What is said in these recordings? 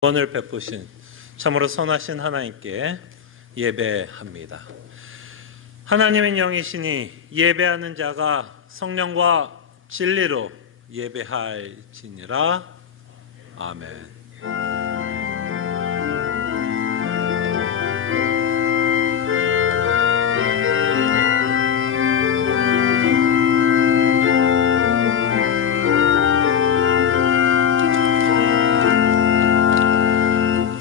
구원을 베푸신 참으로 선하신 하나님께 예배합니다. 하나님은 영이시니 예배하는 자가 성령과 진리로 예배할지니라. 아멘.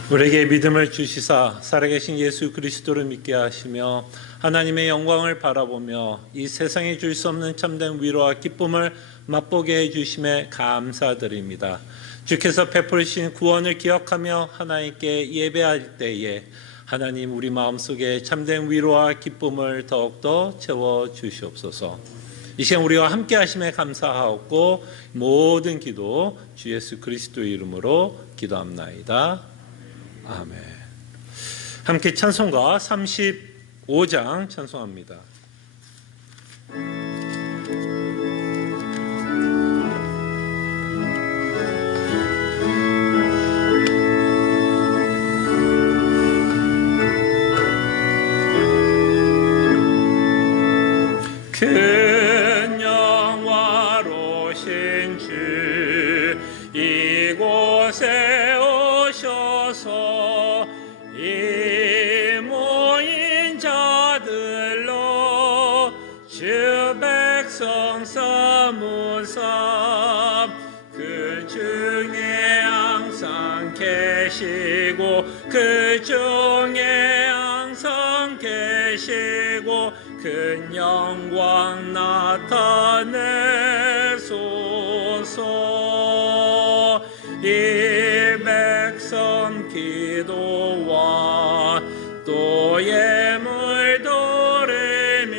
우리에게 믿음을 주시사 살아계신 예수 그리스도를 믿게 하시며 하나님의 영광을 바라보며 이 세상에 줄 수 없는 참된 위로와 기쁨을 맛보게 해주심에 감사드립니다. 주께서 베푸신 구원을 기억하며 하나님께 예배할 때에 하나님 우리 마음속에 참된 위로와 기쁨을 더욱더 채워주시옵소서. 이 시간 우리와 함께 하심에 감사하옵고 모든 기도 주 예수 그리스도의 이름으로 기도합나이다. 아멘. 함께 찬송가 35장 찬송합니다. 큰 영화로신 주 이곳에 오셔서 이 모인 자들로 주 백성 삼으사 그 중에 항상 계시고 그 중에 항상 계시고 큰 영광 나타내소서. 이 백성 기도와 또 예물 드림이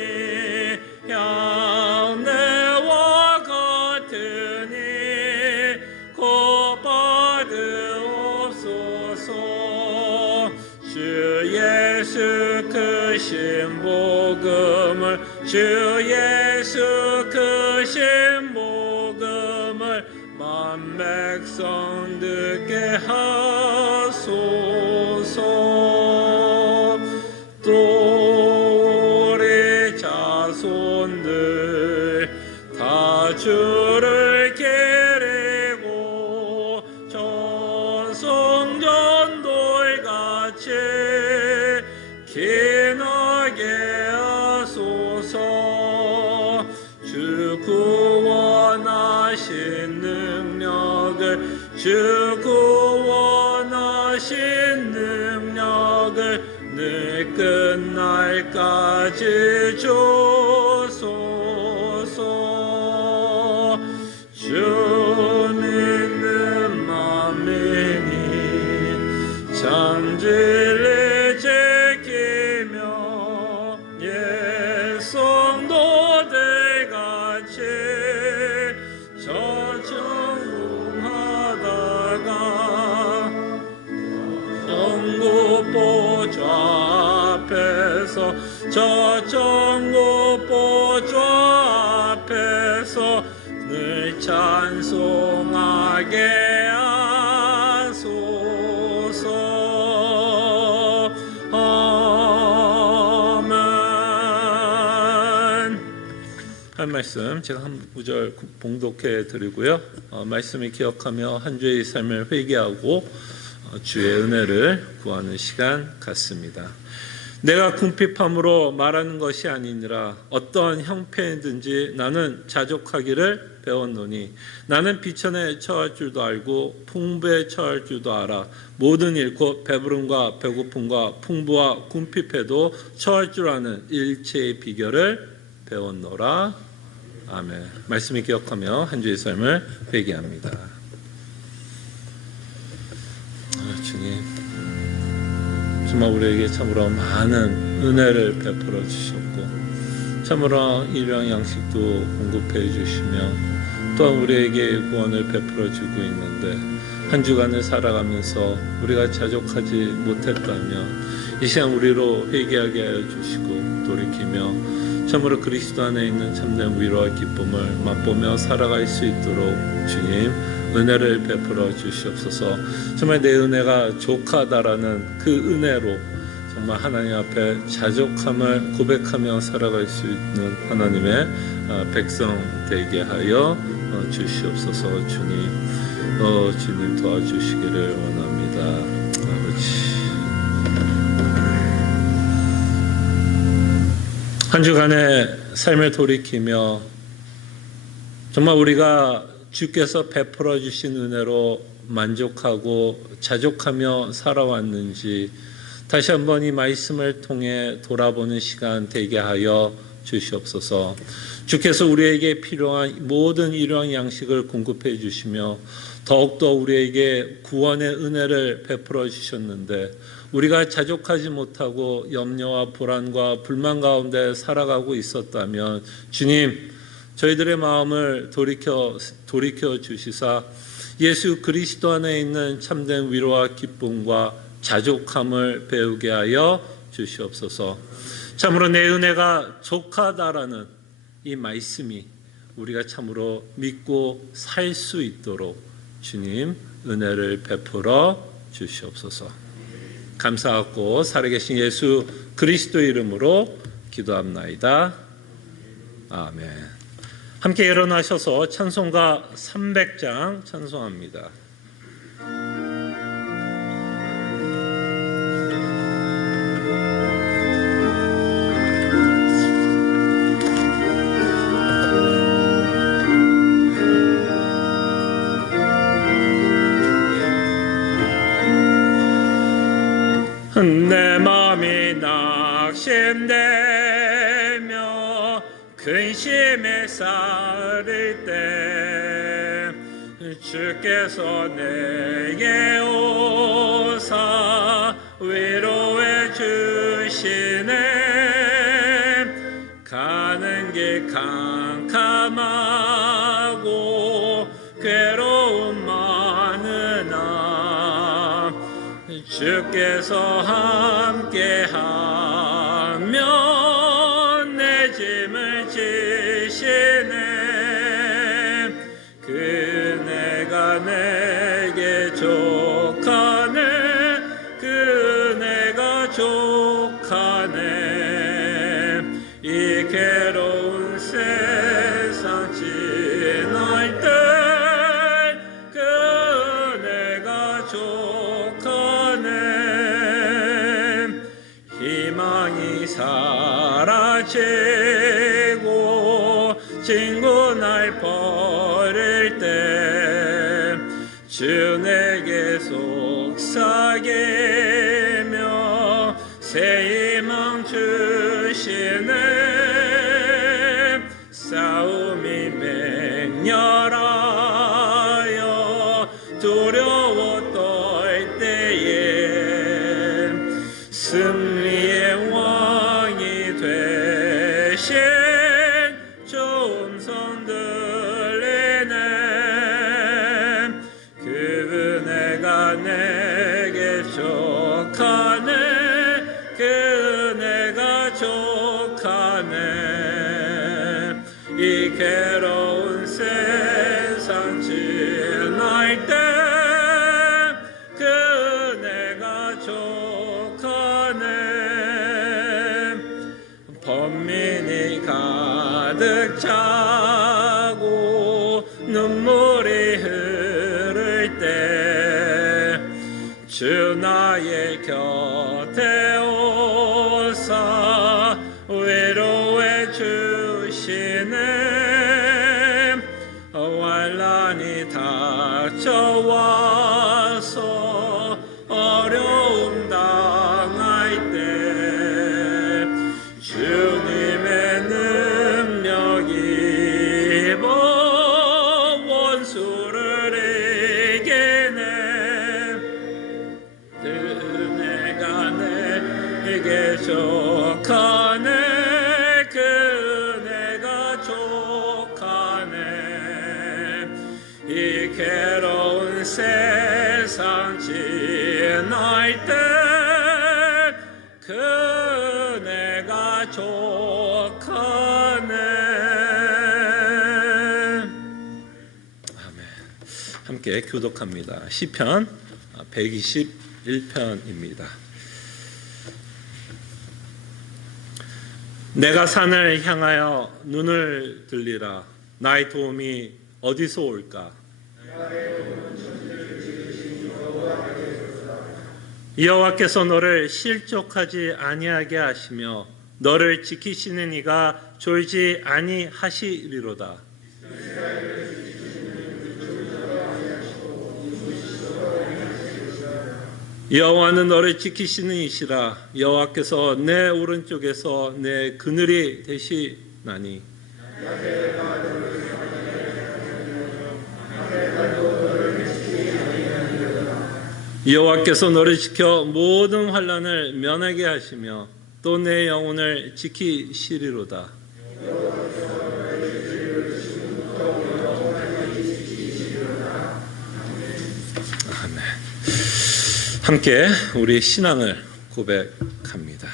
향내와 같으니 곧 받으옵소서. 주 예수 크신 복음을 주 예수 크신 복음을 만 백성 듣게 하소서. 또 우리 자손들 다 주를 기리고 전성전돌같이 기나게 하소서. 주 구원하신 능력을 주 구원하신 능력을 늘 끝날까지 주소서. 주 믿는 맘이니 참 진리 지키며 옛 성도들같이 저청궁하다가 정국보좌 앞에서 저 정국보좌 앞에서 늘 찬송하게 하소서. 아멘. 한 말씀 제가 한 구절 봉독해 드리고요. 말씀을 기억하며 한 주의 삶을 회개하고 주의 은혜를 구하는 시간 갖습니다. 내가 궁핍함으로 말하는 것이 아니니라. 어떠한 형편이든지 나는 자족하기를 배웠노니 나는 비천에 처할 줄도 알고 풍부에 처할 줄도 알아. 모든 일 곧 배부름과 배고픔과 풍부와 궁핍에도 처할 줄 아는 일체의 비결을 배웠노라. 아멘. 말씀을 기억하며 한 주의 삶을 회개합니다. 주님, 정말 우리에게 참으로 많은 은혜를 베풀어 주셨고 참으로 일용 양식도 공급해 주시며 또한 우리에게 구원을 베풀어 주고 있는데 한 주간을 살아가면서 우리가 자족하지 못했다면 이 시간 우리로 회개하게 하여 주시고 돌이키며 참으로 그리스도 안에 있는 참된 위로와 기쁨을 맛보며 살아갈 수 있도록 주님 은혜를 베풀어 주시옵소서. 정말 내 은혜가 족하다라는 그 은혜로 정말 하나님 앞에 자족함을 고백하며 살아갈 수 있는 하나님의 백성 되게 하여 주시옵소서. 주님 도와주시기를 원합니다. 아버지, 한 주간의 삶을 돌이키며 정말 우리가 주께서 베풀어 주신 은혜로 만족하고 자족하며 살아왔는지 다시 한번 이 말씀을 통해 돌아보는 시간 되게 하여 주시옵소서. 주께서 우리에게 필요한 모든 일용할 양식을 공급해 주시며 더욱더 우리에게 구원의 은혜를 베풀어 주셨는데 우리가 자족하지 못하고 염려와 불안과 불만 가운데 살아가고 있었다면 주님, 저희들의 마음을 돌이켜 주시사 예수 그리스도 안에 있는 참된 위로와 기쁨과 자족함을 배우게 하여 주시옵소서. 참으로 내 은혜가 족하다라는 이 말씀이 우리가 참으로 믿고 살 수 있도록 주님 은혜를 베풀어 주시옵소서. 감사하고 살아계신 예수 그리스도 이름으로 기도합나이다. 아멘. 함께 일어나셔서 찬송가 300장 찬송합니다. 내 맘이 낙심되며 근심에 쌓일 때 주께서 내게 오사 위로해 주시네. 가는 길 캄캄하고 괴로움 많으나 주께서 함께하며 내 짐을 지시네. 그네가 내게 족하네. 그네가 족하네. 이 괴로운 세상 지날 때 그네가 족하네. 희망이 사라지고 친구 날 버릴 때 주 내게 속삭이며 새 희망 주시네. 싸움이 맹렬하여 두려워 떨 때에 승리의 왕이 되신 좋은 들리네. 그네가 내게 족하네. 그네가 족하네. 이 괴로운 세상 지날 때 그네가 족하네. 번민이 가득 차고 눈물이 흐를 때 주 나의 곁에 오사 위로해 주시네. 환난이 닥쳐와서 어려움 당할 때 주님의 능력이 원수를 이기네. 그네가 내게 족하네. 그네가 족하네. 이 괴로운 세상 지날 때 그네가 족하네. 함께 교독합니다. 시편 121편입니다. 내가 산을 향하여 눈을 들리라. 나의 도움이 어디서 올까? 여호와께서 너를 실족하지 아니하게 하시며 너를 지키시는 이가 졸지 아니하시리로다. 여호와는 너를 지키시는 이시라. 여호와께서 내 오른쪽에서 내 그늘이 되시나니 여호와께서 너를 지켜 모든 환난을 면하게 하시며 또 내 영혼을 지키시리로다. 아멘. 함께 우리 신앙을 고백합니다.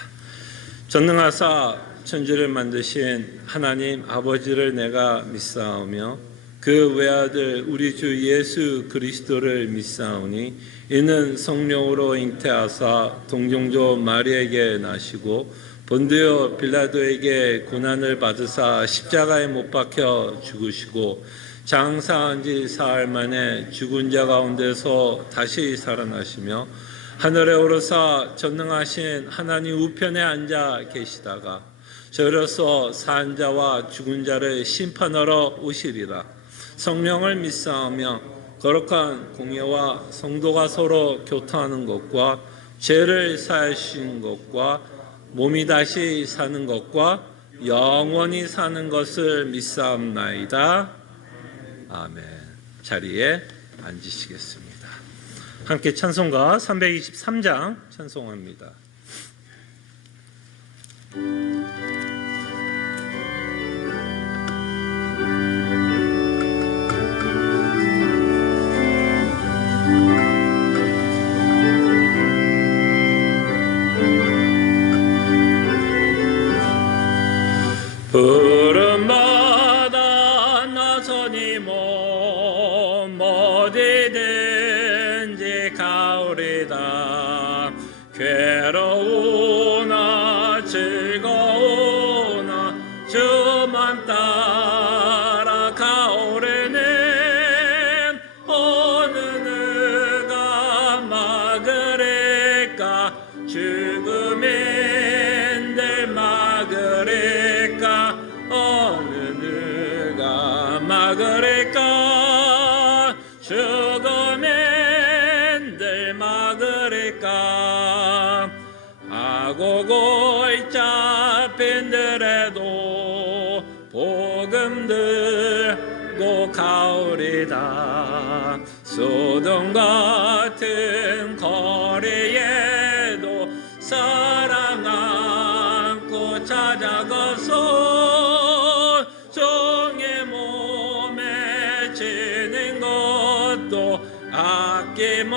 전능하사 천지를 만드신 하나님 아버지를 내가 믿사오며 그 외아들 우리 주 예수 그리스도를 믿사오니 이는 성령으로 잉태하사 동정조 마리에게 나시고 본디오 빌라도에게 고난을 받으사 십자가에 못 박혀 죽으시고 장사한 지 사흘 만에 죽은 자 가운데서 다시 살아나시며 하늘에 오르사 전능하신 하나님 우편에 앉아 계시다가 저로서 산 자와 죽은 자를 심판하러 오시리라. 성령을 믿사오며 거룩한 공예와 성도가 서로 교통하는 것과 죄를 사하시는 것과 몸이 다시 사는 것과 영원히 사는 것을 믿사옵나이다. 아멘. 자리에 앉으시겠습니다. 함께 찬송가 323장 찬송합니다. 푸른바다 나서니 몸 어디든지 가오리다. 괴로우나 즐거우나 주만 따라 가오르는 어느 누가 막으릴까? 죽음인들 막으릴까? 어느 누가 막으릴까? 죽음인들 막으릴까? 아고골 잡힌들에도 복음 들고 가오리다. 소돔 같은 거리에도 사랑 안고 찾아가서 종의 몸에 지는 것도 아낌없이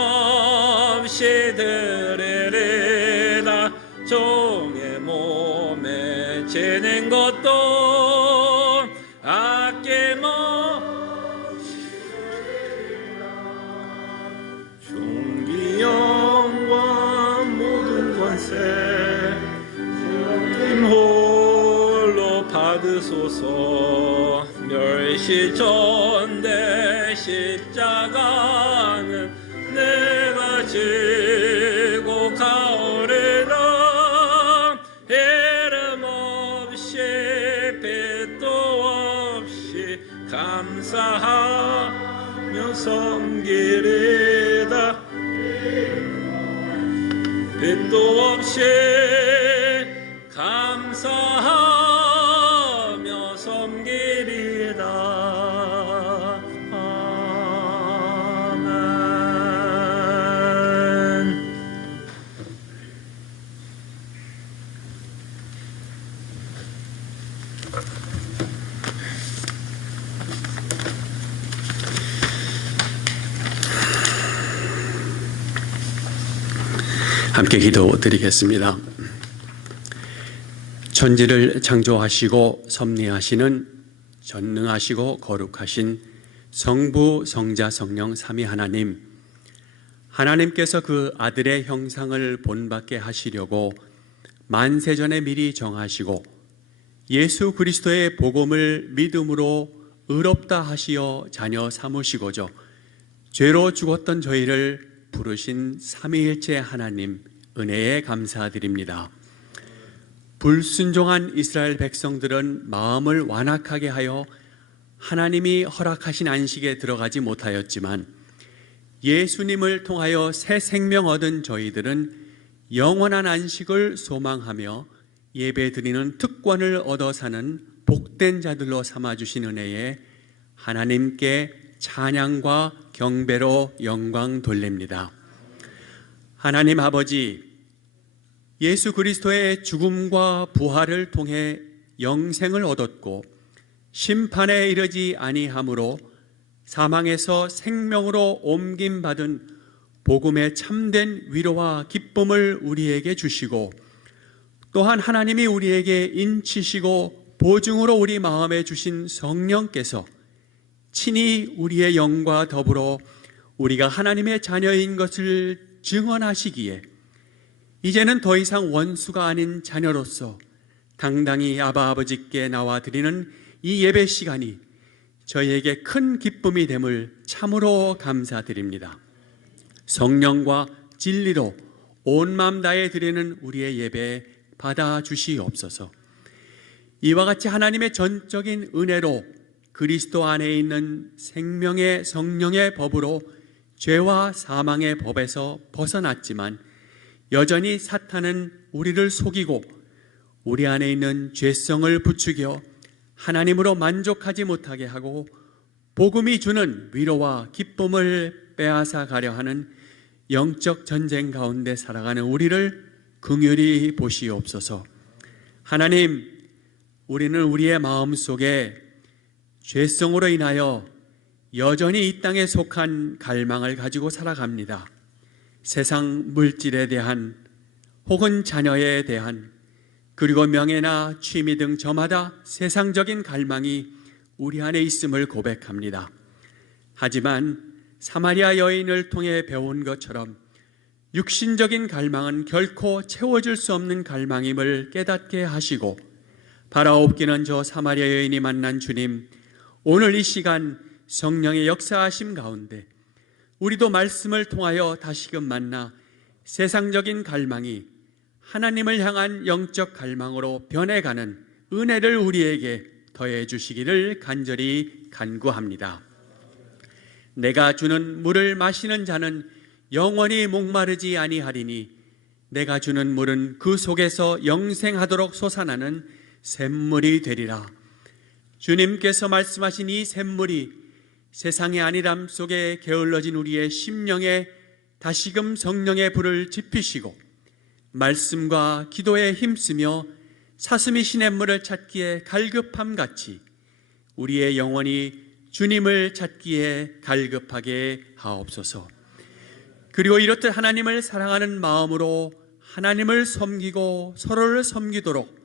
드리리다. 종의 몸에 지는 것도 아낌없이 존귀 영광 모든 권세 주님 홀로 받으소서. 멸시전대 십자가는 내가 지고 가오리라. 이름 없이 빛도 없이 감사하며 섬기리다. 빛도 없이 감사하며 섬기리다. 아멘. 함께 기도드리겠습니다. 천지를 창조하시고 섭리하시는 전능하시고 거룩하신 성부, 성자, 성령 삼위 하나님, 하나님께서 그 아들의 형상을 본받게 하시려고 만세전에 미리 정하시고 예수 그리스도의 복음을 믿음으로 의롭다 하시어 자녀 삼으시고저 죄로 죽었던 저희를 부르신 삼위일체 하나님 은혜에 감사드립니다. 불순종한 이스라엘 백성들은 마음을 완악하게 하여 하나님이 허락하신 안식에 들어가지 못하였지만 예수님을 통하여 새 생명 얻은 저희들은 영원한 안식을 소망하며 예배드리는 특권을 얻어 사는 복된 자들로 삼아주신 은혜에 하나님께 찬양과 경배로 영광 돌립니다. 하나님 아버지, 예수 그리스도의 죽음과 부활을 통해 영생을 얻었고 심판에 이르지 아니하므로 사망에서 생명으로 옮김받은 복음의 참된 위로와 기쁨을 우리에게 주시고 또한 하나님이 우리에게 인치시고 보증으로 우리 마음에 주신 성령께서 친히 우리의 영과 더불어 우리가 하나님의 자녀인 것을 증언하시기에 이제는 더 이상 원수가 아닌 자녀로서 당당히 아바 아버지께 나와 드리는 이 예배 시간이 저희에게 큰 기쁨이 됨을 참으로 감사드립니다. 성령과 진리로 온 마음 다해 드리는 우리의 예배 받아주시옵소서. 이와 같이 하나님의 전적인 은혜로 그리스도 안에 있는 생명의 성령의 법으로 죄와 사망의 법에서 벗어났지만 여전히 사탄은 우리를 속이고 우리 안에 있는 죄성을 부추겨 하나님으로 만족하지 못하게 하고 복음이 주는 위로와 기쁨을 빼앗아 가려 하는 영적 전쟁 가운데 살아가는 우리를 긍휼히 보시옵소서. 하나님, 우리는 우리의 마음속에 죄성으로 인하여 여전히 이 땅에 속한 갈망을 가지고 살아갑니다. 세상 물질에 대한 혹은 자녀에 대한 그리고 명예나 취미 등 저마다 세상적인 갈망이 우리 안에 있음을 고백합니다. 하지만 사마리아 여인을 통해 배운 것처럼 육신적인 갈망은 결코 채워질 수 없는 갈망임을 깨닫게 하시고 바라옵기는 저 사마리아 여인이 만난 주님, 오늘 이 시간 성령의 역사하심 가운데 우리도 말씀을 통하여 다시금 만나 세상적인 갈망이 하나님을 향한 영적 갈망으로 변해가는 은혜를 우리에게 더해 주시기를 간절히 간구합니다. 내가 주는 물을 마시는 자는 영원히 목마르지 아니하리니 내가 주는 물은 그 속에서 영생하도록 솟아나는 샘물이 되리라. 주님께서 말씀하신 이 샘물이 세상의 안일함 속에 게을러진 우리의 심령에 다시금 성령의 불을 지피시고 말씀과 기도에 힘쓰며 사슴이 시냇물을 찾기에 갈급함 같이 우리의 영혼이 주님을 찾기에 갈급하게 하옵소서. 그리고 이렇듯 하나님을 사랑하는 마음으로 하나님을 섬기고 서로를 섬기도록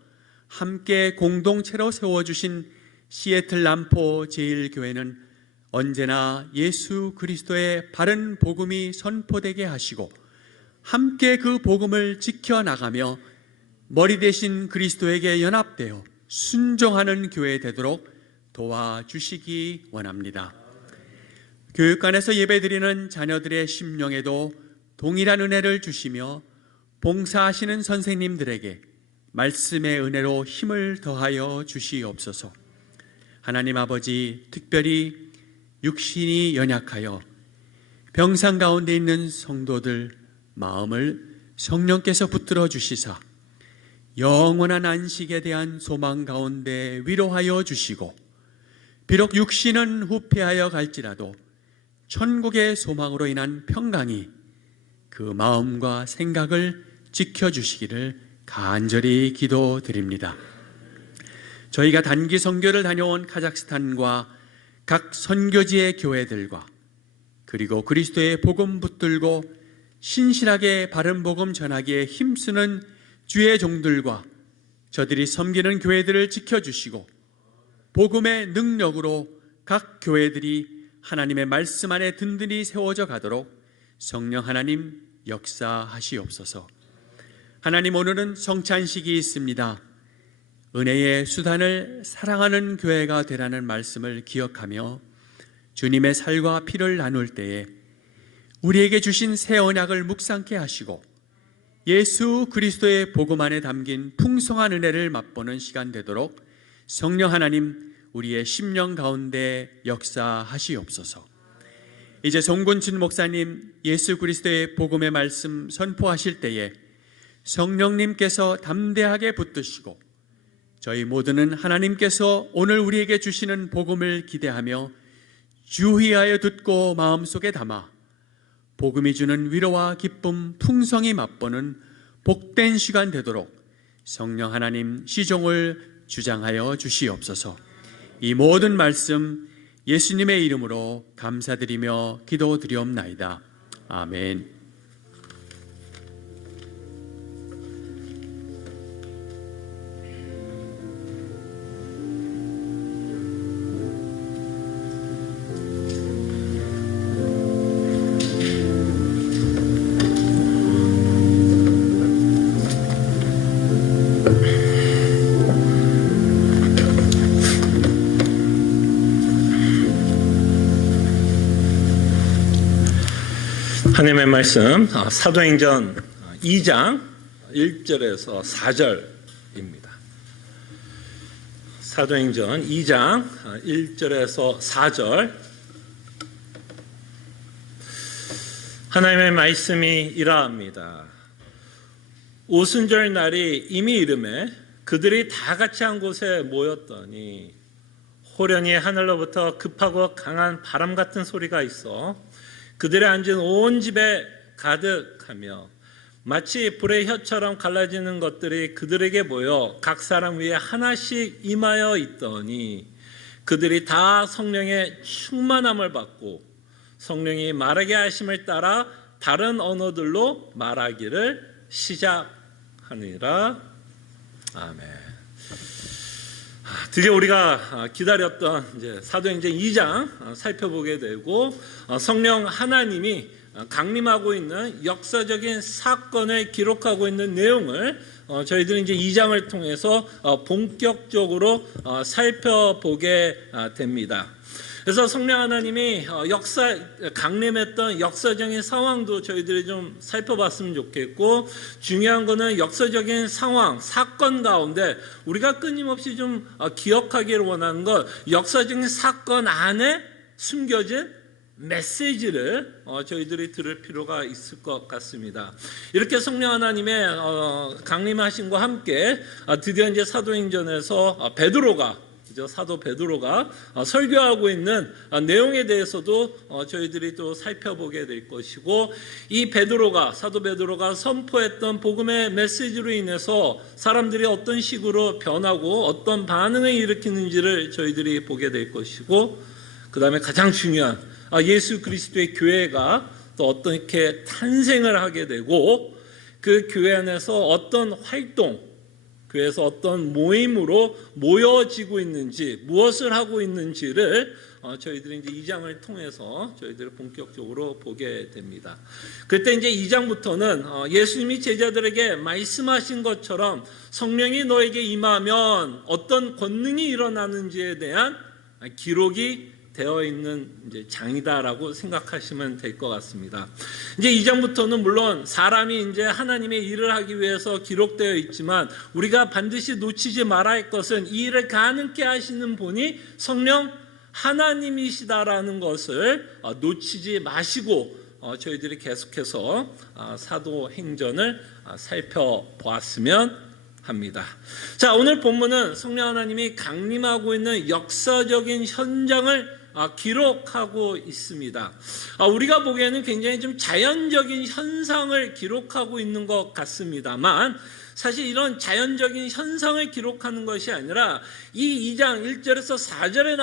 함께 공동체로 세워주신 시애틀 남포 제1교회는 언제나 예수 그리스도의 바른 복음이 선포되게 하시고 함께 그 복음을 지켜나가며 머리 대신 그리스도에게 연합되어 순종하는 교회 되도록 도와주시기 원합니다. 교육관에서 예배드리는 자녀들의 심령에도 동일한 은혜를 주시며 봉사하시는 선생님들에게 말씀의 은혜로 힘을 더하여 주시옵소서. 하나님 아버지, 특별히 육신이 연약하여 병상 가운데 있는 성도들 마음을 성령께서 붙들어 주시사 영원한 안식에 대한 소망 가운데 위로하여 주시고 비록 육신은 후패하여 갈지라도 천국의 소망으로 인한 평강이 그 마음과 생각을 지켜주시기를 간절히 기도드립니다. 저희가 단기 선교를 다녀온 카자흐스탄과 각 선교지의 교회들과 그리고 그리스도의 복음 붙들고 신실하게 바른 복음 전하기에 힘쓰는 주의 종들과 저들이 섬기는 교회들을 지켜주시고 복음의 능력으로 각 교회들이 하나님의 말씀 안에 든든히 세워져 가도록 성령 하나님 역사하시옵소서. 하나님, 오늘은 성찬식이 있습니다. 은혜의 수단을 사랑하는 교회가 되라는 말씀을 기억하며 주님의 살과 피를 나눌 때에 우리에게 주신 새 언약을 묵상케 하시고 예수 그리스도의 복음 안에 담긴 풍성한 은혜를 맛보는 시간 되도록 성령 하나님 우리의 심령 가운데 역사하시옵소서. 이제 송군춘 목사님 예수 그리스도의 복음의 말씀 선포하실 때에 성령님께서 담대하게 붙드시고 저희 모두는 하나님께서 오늘 우리에게 주시는 복음을 기대하며 주의하여 듣고 마음속에 담아 복음이 주는 위로와 기쁨 풍성히 맛보는 복된 시간 되도록 성령 하나님 시종을 주장하여 주시옵소서. 이 모든 말씀 예수님의 이름으로 감사드리며 기도드리옵나이다. 아멘. 하나님의 말씀 사도행전 2장 1절에서 4절입니다. 사도행전 2장 1절에서 4절. 하나님의 말씀이 이러합니다. 오순절 날이 이미 이르매 그들이 다 같이 한 곳에 모였더니 호련히 하늘로부터 급하고 강한 바람 같은 소리가 있어 그들의 앉은 온 집에 가득하며 마치 불의 혀처럼 갈라지는 것들이 그들에게 모여 각 사람 위에 하나씩 임하여 있더니 그들이 다 성령의 충만함을 받고 성령이 말하게 하심을 따라 다른 언어들로 말하기를 시작하니라. 아멘. 드디어 우리가 기다렸던 이제 사도행전 2장 살펴보게 되고 성령 하나님이 강림하고 있는 역사적인 사건을 기록하고 있는 내용을 저희들은 이제 2장을 통해서 본격적으로 살펴보게 됩니다. 그래서 성령 하나님이 강림했던 역사적인 상황도 저희들이 좀 살펴봤으면 좋겠고, 중요한 거는 역사적인 상황, 사건 가운데 우리가 끊임없이 좀 기억하기를 원하는 것, 역사적인 사건 안에 숨겨진 메시지를 저희들이 들을 필요가 있을 것 같습니다. 이렇게 성령 하나님의 강림하심과 함께 드디어 이제 사도행전에서 사도 베드로가 설교하고 있는 내용에 대해서도 저희들이 또 살펴보게 될 것이고, 이 사도 베드로가 선포했던 복음의 메시지로 인해서 사람들이 어떤 식으로 변하고 어떤 반응을 일으키는지를 저희들이 보게 될 것이고, 그 다음에 가장 중요한 예수 그리스도의 교회가 또 어떻게 탄생을 하게 되고, 그 교회 안에서 어떤 활동, 교회에서 어떤 모임으로 모여지고 있는지, 무엇을 하고 있는지를 저희들이 이제 2장을 통해서 저희들이 본격적으로 보게 됩니다. 그때 이제 2장부터는 예수님이 제자들에게 말씀하신 것처럼 성령이 너에게 임하면 어떤 권능이 일어나는지에 대한 기록이 되어 있는 이제 장이다라고 생각하시면 될 것 같습니다. 이제 2장부터는 물론 사람이 이제 하나님의 일을 하기 위해서 기록되어 있지만, 우리가 반드시 놓치지 말아야 할 것은 이 일을 가능케 하시는 분이 성령 하나님이시다라는 것을 놓치지 마시고 저희들이 계속해서 사도행전을 살펴보았으면 합니다. 자, 오늘 본문은 성령 하나님이 강림하고 있는 역사적인 현장을 기록하고 있습니다. 우리가 보기에는 굉장히 좀 자연적인 현상을 기록하고 있는 것 같습니다만, 사실 이런 자연적인 현상을 기록하는 것이 아니라 이 2장 1절에서 4절에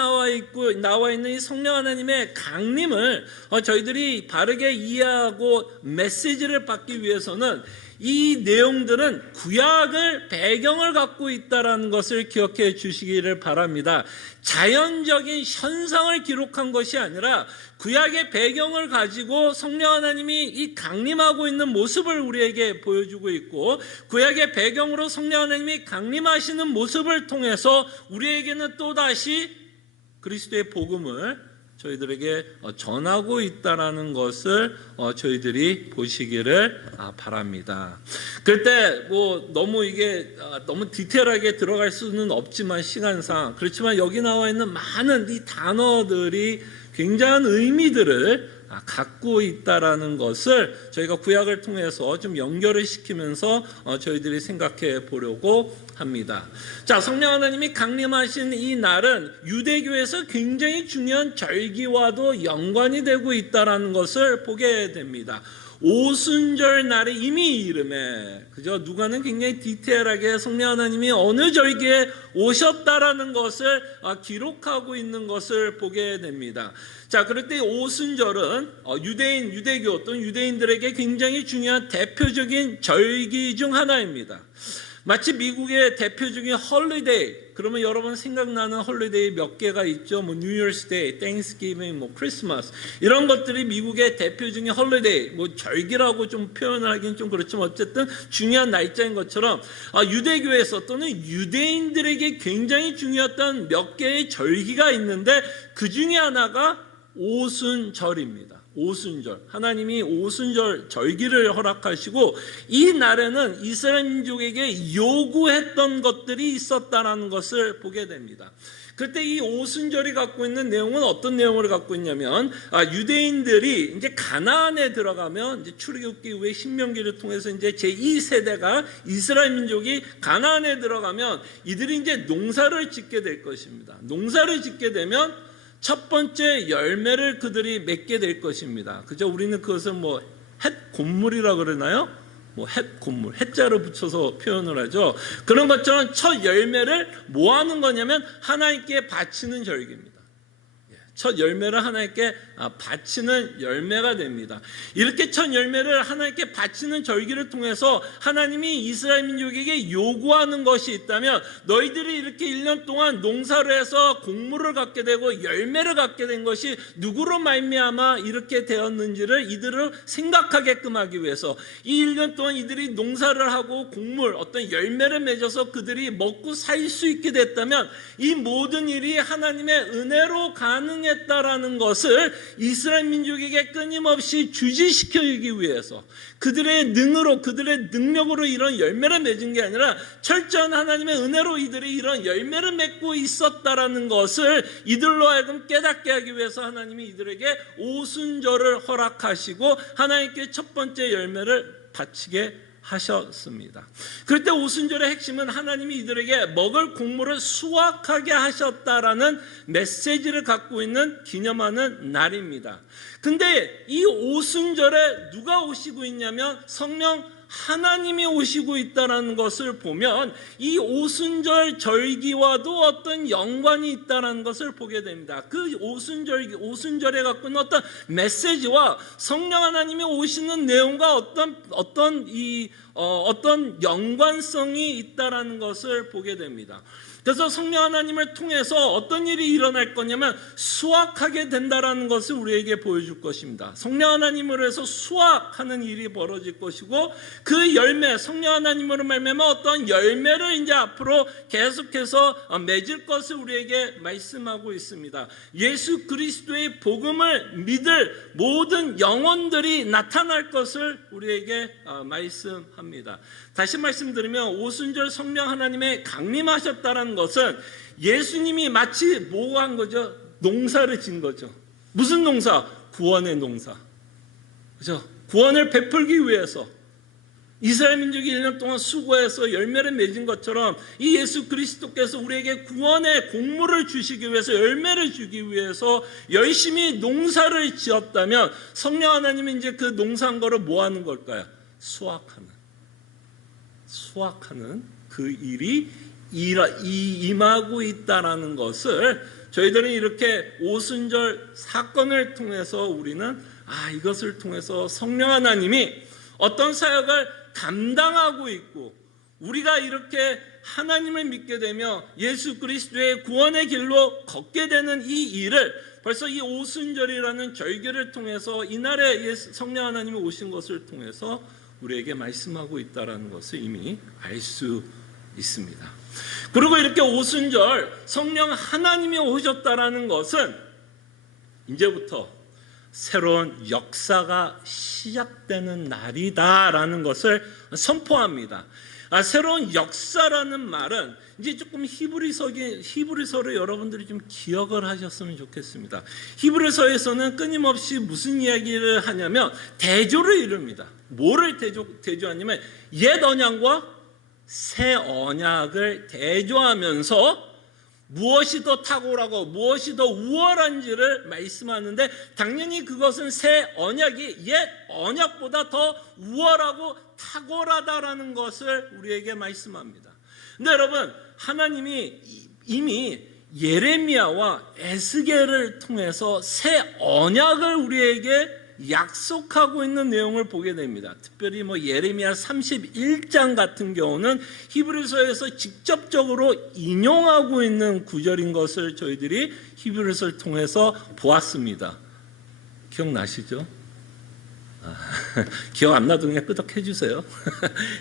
나와 있는 이 성령 하나님의 강림을 저희들이 바르게 이해하고 메시지를 받기 위해서는 이 내용들은 구약을 배경을 갖고 있다는 것을 기억해 주시기를 바랍니다. 자연적인 현상을 상황을 기록한 것이 아니라 구약의 배경을 가지고 성령 하나님이 이 강림하고 있는 모습을 우리에게 보여주고 있고, 구약의 배경으로 성령 하나님이 강림하시는 모습을 통해서 우리에게는 또다시 그리스도의 복음을 저희들에게 전하고 있다라는 것을 저희들이 보시기를 바랍니다. 그때 너무 이게 너무 디테일하게 들어갈 수는 없지만 시간상, 그렇지만 여기 나와 있는 많은 이 단어들이 굉장한 의미들을 갖고 있다라는 것을 저희가 구약을 통해서 좀 연결을 시키면서 저희들이 생각해 보려고 합니다. 자, 성령 하나님이 강림하신 이 날은 유대교에서 굉장히 중요한 절기와도 연관이 되고 있다라는 것을 보게 됩니다. 오순절 날에 이미 이름에, 그죠? 누가는 굉장히 디테일하게 성령 하나님이 어느 절기에 오셨다라는 것을 기록하고 있는 것을 보게 됩니다. 자, 그럴 때 오순절은 유대교 또는 유대인들에게 굉장히 중요한 대표적인 절기 중 하나입니다. 마치 미국의 대표적인 홀리데이, 그러면 여러분 생각나는 홀리데이 몇 개가 있죠? 뉴 이어스 데이, 땡스기빙, 크리스마스, 이런 것들이 미국의 대표적인 홀리데이, 절기라고 좀 표현을 하기는 좀 그렇지만 어쨌든 중요한 날짜인 것처럼 유대교에서 또는 유대인들에게 굉장히 중요했던 몇 개의 절기가 있는데 그 중에 하나가 오순절입니다. 오순절, 하나님이 오순절 절기를 허락하시고 이 날에는 이스라엘 민족에게 요구했던 것들이 있었다는 것을 보게 됩니다. 그때 이 오순절이 갖고 있는 내용은 어떤 내용을 갖고 있냐면, 유대인들이 이제 가나안에 들어가면, 이제 출애굽기 이후에 신명기를 통해서 이제 제2세대가 이스라엘 민족이 가나안에 들어가면 이들이 이제 농사를 짓게 될 것입니다. 농사를 짓게 되면 첫 번째 열매를 그들이 맺게 될 것입니다. 그죠? 우리는 그것을 햇곤물이라고 그러나요? 햇곤물, 해자를 붙여서 표현을 하죠. 그런 것처럼 첫 열매를 뭐 하는 거냐면 하나님께 바치는 절기입니다. 첫 열매를 하나님께 바치는 열매가 됩니다. 이렇게 첫 열매를 하나님께 바치는 절기를 통해서 하나님이 이스라엘 민족에게 요구하는 것이 있다면, 너희들이 이렇게 1년 동안 농사를 해서 곡물을 갖게 되고 열매를 갖게 된 것이 누구로 말미암아 이렇게 되었는지를 이들을 생각하게끔 하기 위해서, 이 1년 동안 이들이 농사를 하고 곡물, 어떤 열매를 맺어서 그들이 먹고 살 수 있게 됐다면 이 모든 일이 하나님의 은혜로 가능했다라는 것을 이스라엘 민족에게 끊임없이 주지시키기 위해서, 그들의 능으로, 그들의 능력으로 이런 열매를 맺은 게 아니라 철저한 하나님의 은혜로 이들이 이런 열매를 맺고 있었다라는 것을 이들로 하여금 깨닫게 하기 위해서 하나님이 이들에게 오순절을 허락하시고 하나님께 첫 번째 열매를 바치게 하셨습니다. 그럴 때 오순절의 핵심은 하나님이 이들에게 먹을 곡물을 수확하게 하셨다라는 메시지를 갖고 있는 기념하는 날입니다. 근데 이 오순절에 누가 오시고 있냐면 성령 하나님이 오시고 있다는 것을 보면 이 오순절 절기와도 어떤 연관이 있다는 것을 보게 됩니다. 그 오순절에 갖고 있는 어떤 메시지와 성령 하나님이 오시는 내용과 어떤 연관성이 있다는 것을 보게 됩니다. 그래서 성령 하나님을 통해서 어떤 일이 일어날 거냐면 수확하게 된다는 것을 우리에게 보여줄 것입니다. 성령 하나님으로 해서 수확하는 일이 벌어질 것이고, 그 열매, 성령 하나님으로 말미암아 어떤 열매를 이제 앞으로 계속해서 맺을 것을 우리에게 말씀하고 있습니다. 예수 그리스도의 복음을 믿을 모든 영혼들이 나타날 것을 우리에게 말씀합니다. 다시 말씀드리면 오순절 성령 하나님의 강림하셨다는 것은 예수님이 마치 뭐 한 거죠? 농사를 진 거죠. 무슨 농사? 구원의 농사. 그죠? 구원을 베풀기 위해서 이스라엘 민족이 1년 동안 수고해서 열매를 맺은 것처럼 이 예수 그리스도께서 우리에게 구원의 곡물을 주시기 위해서, 열매를 주기 위해서 열심히 농사를 지었다면 성령 하나님은 이제 그 농사한 거를 뭐 하는 걸까요? 수확하는 그 일이 임하고 있다는 것을 저희들은 이렇게 오순절 사건을 통해서 우리는 이것을 통해서 성령 하나님이 어떤 사역을 감당하고 있고, 우리가 이렇게 하나님을 믿게 되며 예수 그리스도의 구원의 길로 걷게 되는 이 일을 벌써 이 오순절이라는 절기를 통해서 이날에 성령 하나님이 오신 것을 통해서 우리에게 말씀하고 있다는 것을 이미 알 수 있습니다. 그리고 이렇게 오순절 성령 하나님이 오셨다라는 것은 이제부터 새로운 역사가 시작되는 날이다라는 것을 선포합니다. 새로운 역사라는 말은 이제 조금 히브리서를 여러분들이 좀 기억을 하셨으면 좋겠습니다. 히브리서에서는 끊임없이 무슨 이야기를 하냐면 대조를 이룹니다. 뭐를 대조하냐면 옛 언약과 새 언약을 대조하면서 무엇이 더 탁월하고 무엇이 더 우월한지를 말씀하는데, 당연히 그것은 새 언약이 옛 언약보다 더 우월하고 탁월하다라는 것을 우리에게 말씀합니다. 근데 여러분, 하나님이 이미 예레미야와 에스겔을 통해서 새 언약을 우리에게 약속하고 있는 내용을 보게 됩니다. 특별히 예레미야 31장 같은 경우는 히브리서에서 직접적으로 인용하고 있는 구절인 것을 저희들이 히브리서를 통해서 보았습니다. 기억나시죠? 기억 안 나도 그냥 끄덕해 주세요.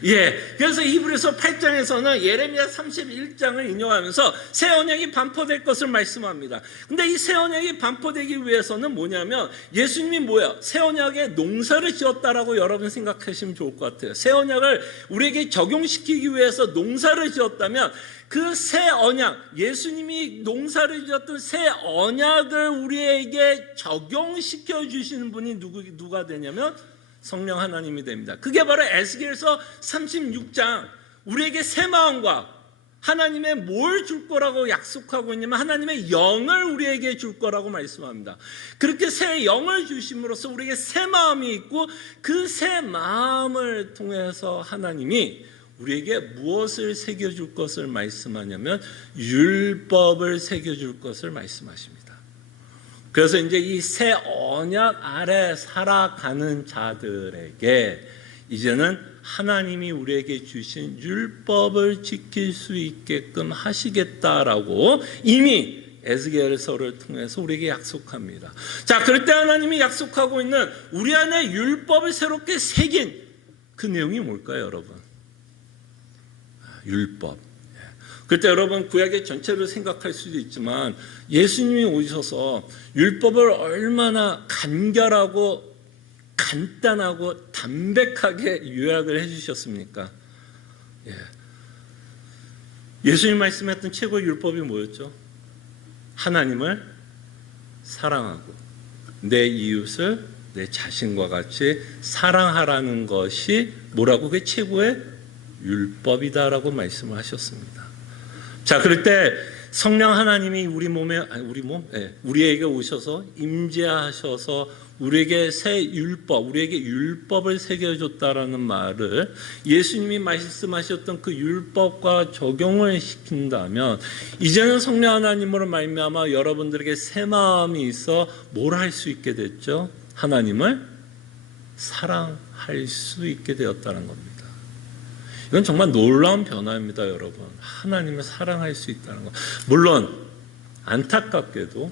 예, 그래서 히브리서 8장에서는 예레미야 31장을 인용하면서 새 언약이 반포될 것을 말씀합니다. 근데 이 새 언약이 반포되기 위해서는 뭐냐면, 예수님이 새 언약에 농사를 지었다라고 여러분 생각하시면 좋을 것 같아요. 새 언약을 우리에게 적용시키기 위해서 농사를 지었다면 그 새 언약, 예수님이 농사를 지었던 새 언약을 우리에게 적용시켜 주시는 분이 누가 되냐면 성령 하나님이 됩니다. 그게 바로 에스겔서 36장, 우리에게 새 마음과 하나님의 뭘 줄 거라고 약속하고 있냐면 하나님의 영을 우리에게 줄 거라고 말씀합니다. 그렇게 새 영을 주심으로써 우리에게 새 마음이 있고, 그 새 마음을 통해서 하나님이 우리에게 무엇을 새겨줄 것을 말씀하냐면 율법을 새겨줄 것을 말씀하십니다. 그래서 이제 이 새 언약 아래 살아가는 자들에게 이제는 하나님이 우리에게 주신 율법을 지킬 수 있게끔 하시겠다라고 이미 에스겔서를 통해서 우리에게 약속합니다. 자, 그럴 때 하나님이 약속하고 있는 우리 안에 율법을 새롭게 새긴 그 내용이 뭘까요, 여러분? 율법. 그때 여러분 구약의 전체를 생각할 수도 있지만 예수님이 오셔서 율법을 얼마나 간결하고 간단하고 담백하게 요약을 해주셨습니까? 예수님 말씀했던 최고의 율법이 뭐였죠? 하나님을 사랑하고 내 이웃을 내 자신과 같이 사랑하라는 것이 뭐라고? 그게 최고의 율법이다라고 말씀을 하셨습니다. 자, 그럴 때 성령 하나님이 우리에게 오셔서 임재하셔서 우리에게 새 율법, 우리에게 율법을 새겨줬다라는 말을 예수님이 말씀하셨던 그 율법과 적용을 시킨다면, 이제는 성령 하나님으로 말미암아 여러분들에게 새 마음이 있어 뭘 할 수 있게 됐죠? 하나님을 사랑할 수 있게 되었다는 겁니다. 이건 정말 놀라운 변화입니다, 여러분. 하나님을 사랑할 수 있다는 것. 물론 안타깝게도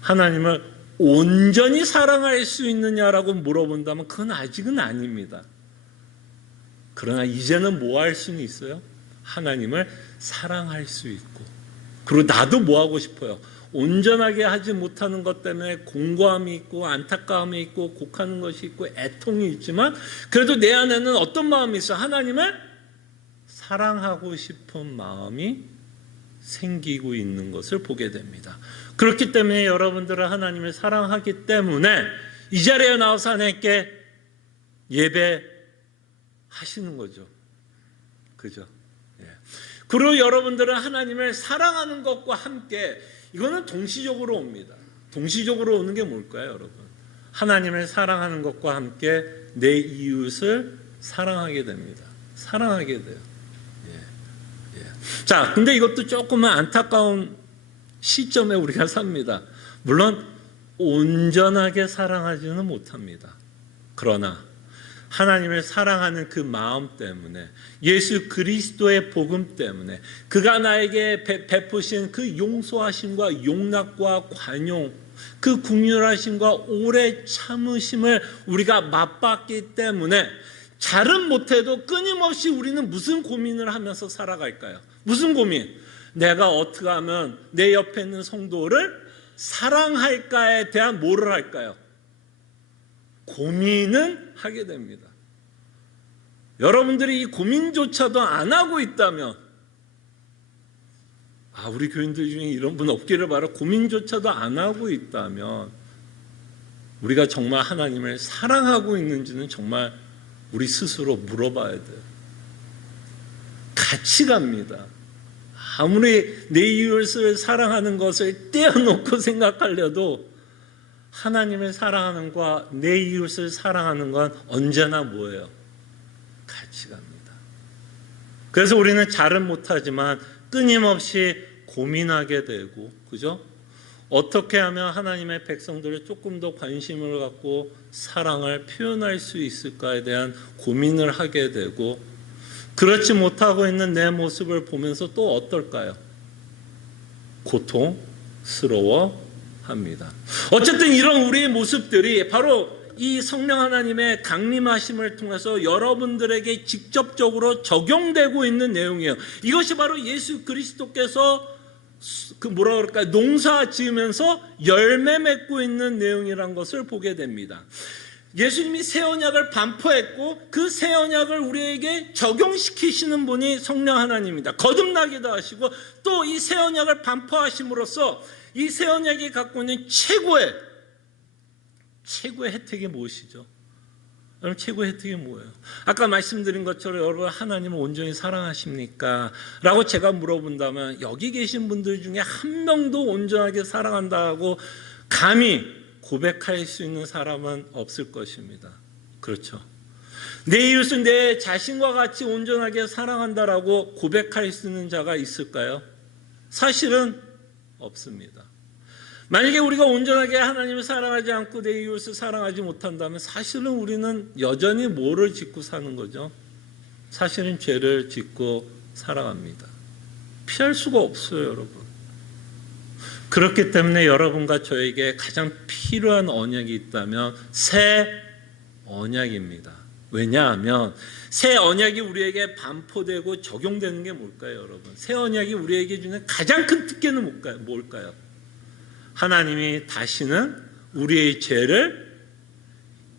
하나님을 온전히 사랑할 수 있느냐라고 물어본다면 그건 아직은 아닙니다. 그러나 이제는 뭐 할 수는 있어요? 하나님을 사랑할 수 있고, 그리고 나도 뭐 하고 싶어요? 온전하게 하지 못하는 것 때문에 공고함이 있고 안타까움이 있고 곡하는 것이 있고 애통이 있지만, 그래도 내 안에는 어떤 마음이 있어요? 하나님을 사랑하고 싶은 마음이 생기고 있는 것을 보게 됩니다. 그렇기 때문에 여러분들은 하나님을 사랑하기 때문에 이 자리에 나와서 하나님께 예배하시는 거죠. 그죠? 그리고 여러분들은 하나님을 사랑하는 것과 함께, 이거는 동시적으로 옵니다. 동시적으로 오는 게 뭘까요, 여러분? 하나님을 사랑하는 것과 함께 내 이웃을 사랑하게 됩니다. 사랑하게 돼요. 자, 근데 이것도 조금은 안타까운 시점에 우리가 삽니다. 물론 온전하게 사랑하지는 못합니다. 그러나 하나님을 사랑하는 그 마음 때문에, 예수 그리스도의 복음 때문에, 그가 나에게 베푸신 그 용서하심과 용납과 관용, 그 긍휼하심과 오래 참으심을 우리가 맛봤기 때문에 잘은 못해도 끊임없이 우리는 무슨 고민을 하면서 살아갈까요? 무슨 고민? 내가 어떻게 하면 내 옆에 있는 성도를 사랑할까에 대한 뭐를 할까요? 고민은 하게 됩니다. 여러분들이 이 고민조차도 안 하고 있다면, 우리 교인들 중에 이런 분 없기를 바라. 고민조차도 안 하고 있다면 우리가 정말 하나님을 사랑하고 있는지는 정말 우리 스스로 물어봐야 돼요. 같이 갑니다. 아무리 내 이웃을 사랑하는 것을 떼어놓고 생각하려도 하나님을 사랑하는 것과 내 이웃을 사랑하는 건 언제나 뭐예요? 같이 갑니다. 그래서 우리는 잘은 못하지만 끊임없이 고민하게 되고, 그죠? 어떻게 하면 하나님의 백성들을 조금 더 관심을 갖고 사랑을 표현할 수 있을까에 대한 고민을 하게 되고, 그렇지 못하고 있는 내 모습을 보면서 또 어떨까요? 고통스러워합니다. 어쨌든 이런 우리의 모습들이 바로 이 성령 하나님의 강림하심을 통해서 여러분들에게 직접적으로 적용되고 있는 내용이에요. 이것이 바로 예수 그리스도께서 농사 지으면서 열매 맺고 있는 내용이란 것을 보게 됩니다. 예수님이 새 언약을 반포했고 그 새 언약을 우리에게 적용시키시는 분이 성령 하나님입니다. 거듭나기도 하시고 또 이 새 언약을 반포하심으로써 이 새 언약이 갖고 있는 최고의 혜택이 무엇이죠? 여러분, 최고의 혜택이 뭐예요? 아까 말씀드린 것처럼 여러분 하나님을 온전히 사랑하십니까? 라고 제가 물어본다면 여기 계신 분들 중에 한 명도 온전하게 사랑한다고 감히 고백할 수 있는 사람은 없을 것입니다. 그렇죠? 내 이웃은 내 자신과 같이 온전하게 사랑한다라고 고백할 수 있는 자가 있을까요? 사실은 없습니다. 만약에 우리가 온전하게 하나님을 사랑하지 않고 내 이웃을 사랑하지 못한다면 사실은 우리는 여전히 뭐를 짓고 사는 거죠? 사실은 죄를 짓고 살아갑니다. 피할 수가 없어요, 여러분. 그렇기 때문에 여러분과 저에게 가장 필요한 언약이 있다면 새 언약입니다. 왜냐하면 새 언약이 우리에게 반포되고 적용되는 게 뭘까요, 여러분? 새 언약이 우리에게 주는 가장 큰 특権은 뭘까요? 하나님이 다시는 우리의 죄를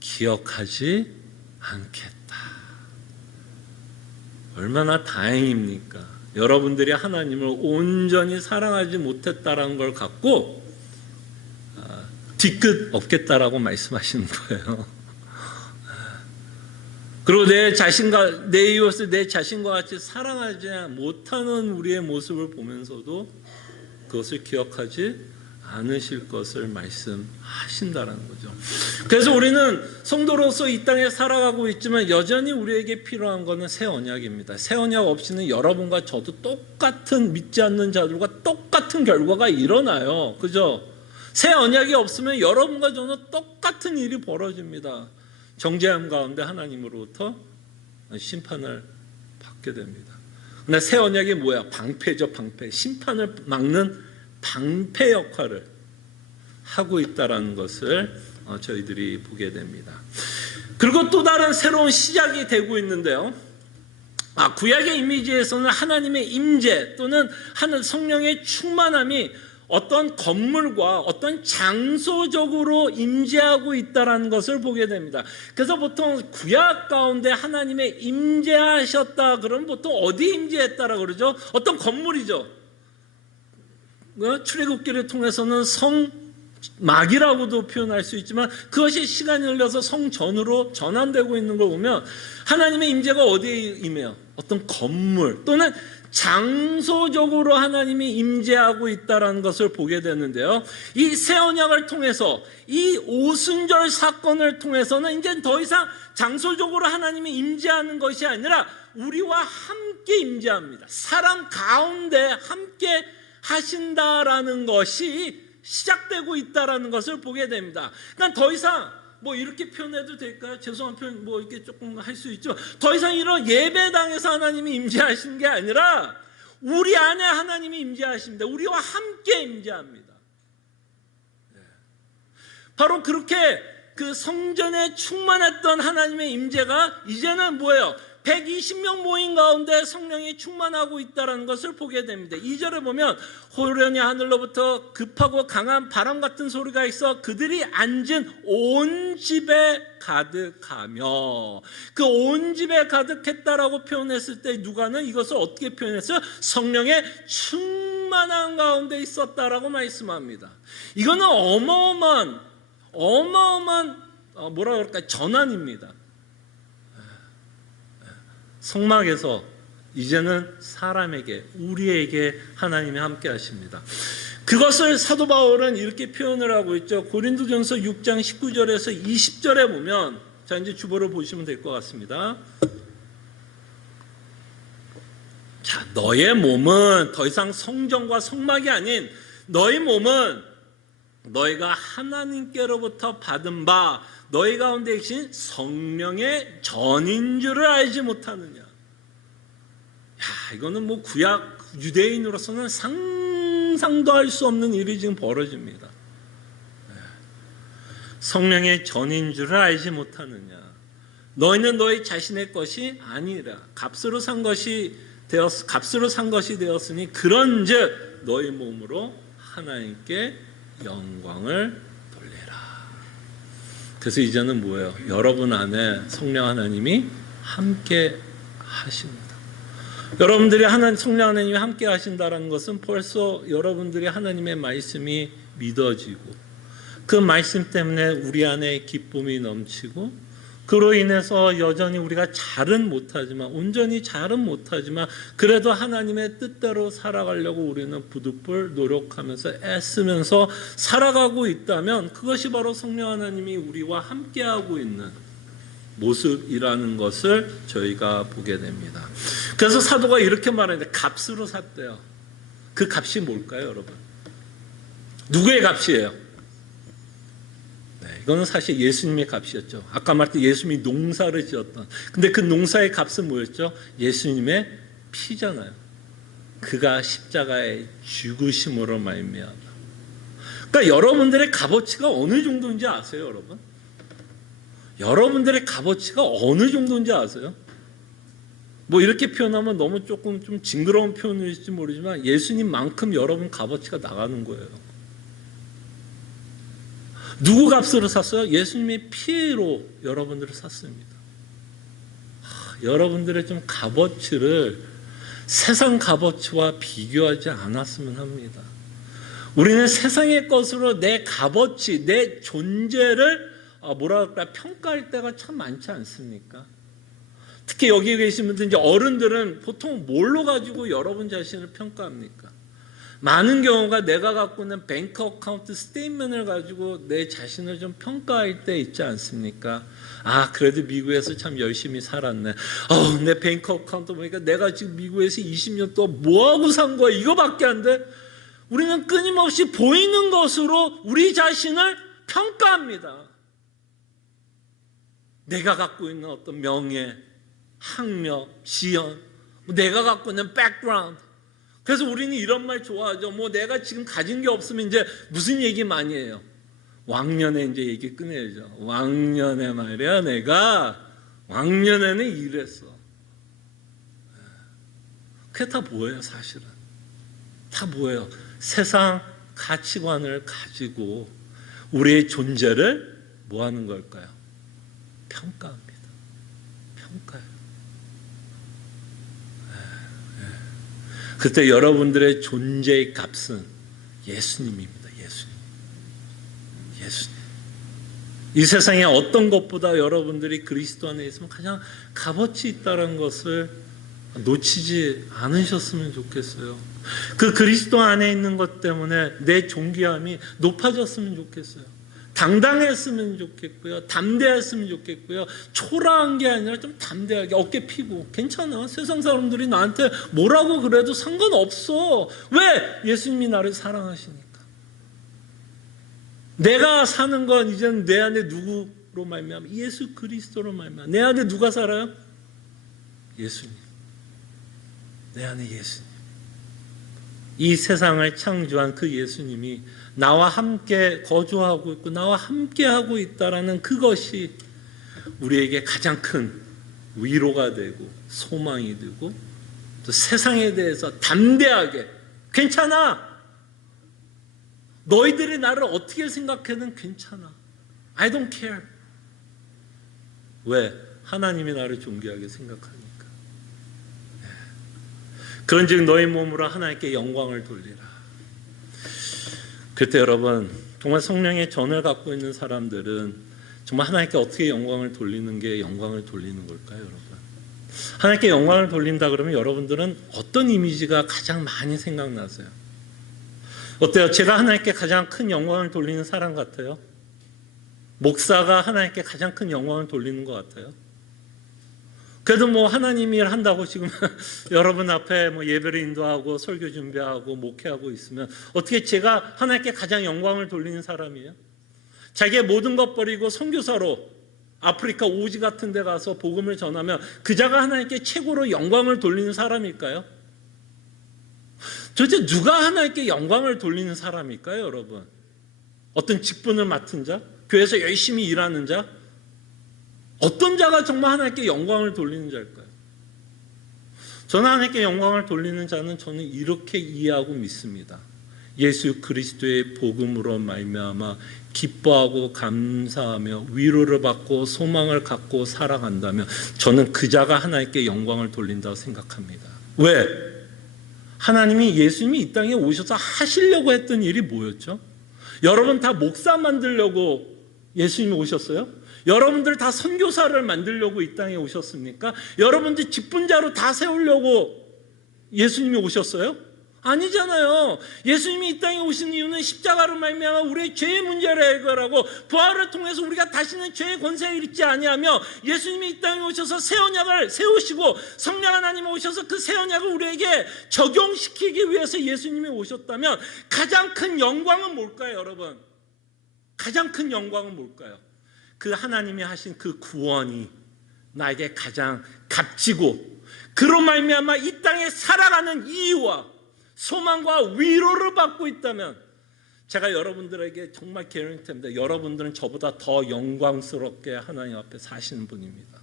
기억하지 않겠다. 얼마나 다행입니까? 여러분들이 하나님을 온전히 사랑하지 못했다는 걸 갖고 뒤끝 없겠다라고 말씀하시는 거예요. 그리고 내 이웃을 내 자신과 같이 사랑하지 못하는 우리의 모습을 보면서도 그것을 기억하지 않으실 것을 말씀하신다는 거죠. 그래서 우리는 성도로서 이 땅에 살아가고 있지만 여전히 우리에게 필요한 것은 새 언약입니다. 새 언약 없이는 여러분과 저도 똑같은 믿지 않는 자들과 똑같은 결과가 일어나요. 그죠? 새 언약이 없으면 여러분과 저는 똑같은 일이 벌어집니다. 정죄함 가운데 하나님으로부터 심판을 받게 됩니다. 근데 새 언약이 뭐야? 방패죠, 방패. 심판을 막는 방패 역할을 하고 있다는 것을 저희들이 보게 됩니다. 그리고 또 다른 새로운 시작이 되고 있는데요. 구약의 이미지에서는 하나님의 임재 또는 성령의 충만함이 어떤 건물과 어떤 장소적으로 임재하고 있다는 것을 보게 됩니다. 그래서 보통 구약 가운데 하나님의 임재하셨다 그러면 보통 어디 임재했다라고 그러죠? 어떤 건물이죠. 출애굽기를 통해서는 성막이라고도 표현할 수 있지만 그것이 시간이 흘러서 성전으로 전환되고 있는 걸 보면 하나님의 임재가 어디에 임해요? 어떤 건물 또는 장소적으로 하나님이 임재하고 있다는 것을 보게 되는데요. 이 새 언약을 통해서 이 오순절 사건을 통해서는 이제 더 이상 장소적으로 하나님이 임재하는 것이 아니라 우리와 함께 임재합니다. 사람 가운데 함께 하신다라는 것이 시작되고 있다라는 것을 보게 됩니다. 그러니까 더 이상 뭐 이렇게 표현해도 될까요? 죄송한 표현 뭐 이렇게 조금 할 수 있죠. 더 이상 이런 예배당에서 하나님이 임재하신 게 아니라 우리 안에 하나님이 임재하십니다. 우리와 함께 임재합니다. 바로 그렇게 그 성전에 충만했던 하나님의 임재가 이제는 뭐예요? 120명 모인 가운데 성령이 충만하고 있다는 것을 보게 됩니다. 2절에 보면 호련히 하늘로부터 급하고 강한 바람 같은 소리가 있어 그들이 앉은 온 집에 가득하며, 그 온 집에 가득했다라고 표현했을 때 누가는 이것을 어떻게 표현했어요? 성령의 충만한 가운데 있었다라고 말씀합니다. 이거는 어마어마한 뭐라 그럴까, 전환입니다. 성막에서 이제는 사람에게, 우리에게 하나님이 함께 하십니다. 그것을 사도 바울은 이렇게 표현을 하고 있죠. 고린도전서 6장 19절에서 20절에 보면, 자 이제 주보를 보시면 될 것 같습니다. 자, 너의 몸은 더 이상 성전과 성막이 아닌 너의 몸은 너희가 하나님께로부터 받은 바 너희 가운데 계신 성령의 전인 줄을 알지 못하느냐. 야, 이거는 뭐 구약 유대인으로서는 상상도 할 수 없는 일이 지금 벌어집니다. 성령의 전인 줄을 알지 못하느냐. 너희는 너희 자신의 것이 아니라 값으로 산 것이 되었으니 그런즉 너희 몸으로 하나님께 영광을 돌리라. 그래서 이제는 뭐예요? 여러분 안에 성령 하나님이 함께 하십니다. 여러분들이 성령 하나님이 함께 하신다는 것은 벌써 여러분들이 하나님의 말씀이 믿어지고 그 말씀 때문에 우리 안에 기쁨이 넘치고 그로 인해서 여전히 우리가 잘은 못하지만, 온전히 잘은 못하지만 그래도 하나님의 뜻대로 살아가려고 우리는 부득불 노력하면서 애쓰면서 살아가고 있다면 그것이 바로 성령 하나님이 우리와 함께하고 있는 모습이라는 것을 저희가 보게 됩니다. 그래서 사도가 이렇게 말하는데 값으로 샀대요. 그 값이 뭘까요, 여러분? 누구의 값이에요? 이거는 사실 예수님의 값이었죠. 아까 말했던 예수님이 농사를 지었던. 근데 그 농사의 값은 뭐였죠? 예수님의 피잖아요. 그가 십자가의 죽으심으로 말미암아. 그러니까 여러분들의 값어치가 어느 정도인지 아세요, 여러분? 여러분들의 값어치가 어느 정도인지 아세요? 뭐 이렇게 표현하면 너무 조금 좀 징그러운 표현일지 모르지만 예수님만큼 여러분 값어치가 나가는 거예요. 누구 값으로 샀어요? 예수님의 피로 여러분들을 샀습니다. 여러분들의 좀 값어치를 세상 값어치와 비교하지 않았으면 합니다. 우리는 세상의 것으로 내 값어치, 내 존재를 뭐랄까 평가할 때가 참 많지 않습니까? 특히 여기 계신 분들, 이제 어른들은 보통 뭘로 가지고 여러분 자신을 평가합니까? 많은 경우가 내가 갖고 있는 뱅크 어카운트 스테이트먼트를 가지고 내 자신을 좀 평가할 때 있지 않습니까? 아, 그래도 미국에서 참 열심히 살았네. 내 뱅크 어카운트 보니까 내가 지금 미국에서 20년 동안 뭐하고 산 거야? 이거밖에 안 돼? 우리는 끊임없이 보이는 것으로 우리 자신을 평가합니다. 내가 갖고 있는 어떤 명예, 학력, 지연, 내가 갖고 있는 백그라운드. 그래서 우리는 이런 말 좋아하죠. 뭐 내가 지금 가진 게 없으면 이제 무슨 얘기 많이 해요? 왕년에 이제 얘기 꺼내야죠. 왕년에 말이야, 내가 왕년에는 이랬어. 그게 다 뭐예요, 사실은? 다 뭐예요? 세상 가치관을 가지고 우리의 존재를 뭐 하는 걸까요? 평가합니다. 평가해요. 그때 여러분들의 존재의 값은 예수님입니다. 예수님. 이 세상에 어떤 것보다 여러분들이 그리스도 안에 있으면 가장 값어치 있다는 것을 놓치지 않으셨으면 좋겠어요. 그 그리스도 안에 있는 것 때문에 내 존귀함이 높아졌으면 좋겠어요. 당당했으면 좋겠고요. 담대했으면 좋겠고요. 초라한 게 아니라 좀 담대하게 어깨 피고 괜찮아. 세상 사람들이 나한테 뭐라고 그래도 상관없어. 왜? 예수님이 나를 사랑하시니까. 내가 사는 건 이제는 내 안에 누구 말미암아, 예수 그리스도로 말미암아. 내 안에 누가 살아요? 예수님. 내 안에 예수님. 이 세상을 창조한 그 예수님이 나와 함께 거주하고 있고 나와 함께 하고 있다라는 그것이 우리에게 가장 큰 위로가 되고 소망이 되고, 또 세상에 대해서 담대하게, 괜찮아, 너희들이 나를 어떻게 생각해도 괜찮아, I don't care. 왜? 하나님이 나를 존귀하게 생각하니까. 그런즉 너희 몸으로 하나님께 영광을 돌리라. 그때 여러분, 정말 성령의 전을 갖고 있는 사람들은 정말 하나님께 어떻게 영광을 돌리는 게 영광을 돌리는 걸까요, 여러분? 하나님께 영광을 돌린다 그러면 여러분들은 어떤 이미지가 가장 많이 생각나세요? 어때요? 제가 하나님께 가장 큰 영광을 돌리는 사람 같아요? 목사가 하나님께 가장 큰 영광을 돌리는 것 같아요? 그래도 뭐 하나님 일 한다고 지금 여러분 앞에 뭐 예배를 인도하고 설교 준비하고 목회하고 있으면 어떻게 제가 하나님께 가장 영광을 돌리는 사람이에요? 자기의 모든 것 버리고 선교사로 아프리카 오지 같은 데 가서 복음을 전하면 그자가 하나님께 최고로 영광을 돌리는 사람일까요? 도대체 누가 하나님께 영광을 돌리는 사람일까요, 여러분? 어떤 직분을 맡은 자? 교회에서 열심히 일하는 자? 어떤 자가 정말 하나님께 영광을 돌리는 자일까요? 저는 하나님께 영광을 돌리는 자는 저는 이렇게 이해하고 믿습니다. 예수 그리스도의 복음으로 말미암아 기뻐하고 감사하며 위로를 받고 소망을 갖고 살아간다면 저는 그 자가 하나님께 영광을 돌린다고 생각합니다. 왜? 하나님이, 예수님이 이 땅에 오셔서 하시려고 했던 일이 뭐였죠? 여러분 다 목사 만들려고 예수님이 오셨어요? 여러분들 다 선교사를 만들려고 이 땅에 오셨습니까? 여러분들 직분자로 다 세우려고 예수님이 오셨어요? 아니잖아요. 예수님이 이 땅에 오신 이유는 십자가로 말미암아 우리의 죄의 문제를 해결하고 부활을 통해서 우리가 다시는 죄의 권세에 있지 아니하며, 예수님이 이 땅에 오셔서 새 언약을 세우시고 성령 하나님이 오셔서 그 새 언약을 우리에게 적용시키기 위해서 예수님이 오셨다면 가장 큰 영광은 뭘까요, 여러분? 가장 큰 영광은 뭘까요? 그 하나님이 하신 그 구원이 나에게 가장 값지고 그로 말미암아 이 땅에 살아가는 이유와 소망과 위로를 받고 있다면 제가 여러분들에게 정말 개런티합니다. 여러분들은 저보다 더 영광스럽게 하나님 앞에 사시는 분입니다.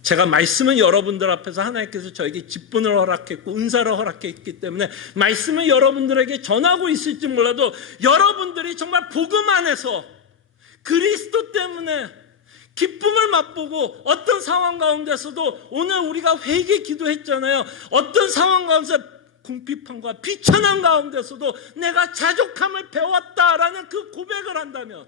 제가 말씀은 여러분들 앞에서 하나님께서 저에게 직분을 허락했고 은사를 허락했기 때문에 말씀을 여러분들에게 전하고 있을지 몰라도 여러분들이 정말 복음 안에서 그리스도 때문에 기쁨을 맛보고 어떤 상황 가운데서도 오늘 우리가 회개 기도했잖아요. 어떤 상황 가운데서 궁핍함과 비천한 가운데서도 내가 자족함을 배웠다라는 그 고백을 한다면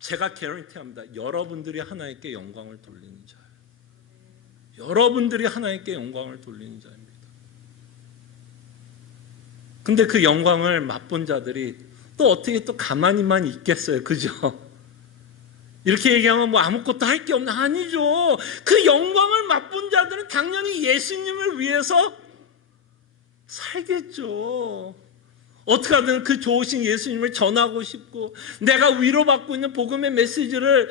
제가 개런티합니다. 여러분들이 하나님께 영광을 돌리는 자예요. 여러분들이 하나님께 영광을 돌리는 자입니다. 근데 그 영광을 맛본 자들이 또 어떻게 또 가만히만 있겠어요, 그죠? 이렇게 얘기하면 뭐 아무것도 할 게 없나? 아니죠. 그 영광을 맛본 자들은 당연히 예수님을 위해서 살겠죠. 어떻게 하든 그 좋으신 예수님을 전하고 싶고 내가 위로받고 있는 복음의 메시지를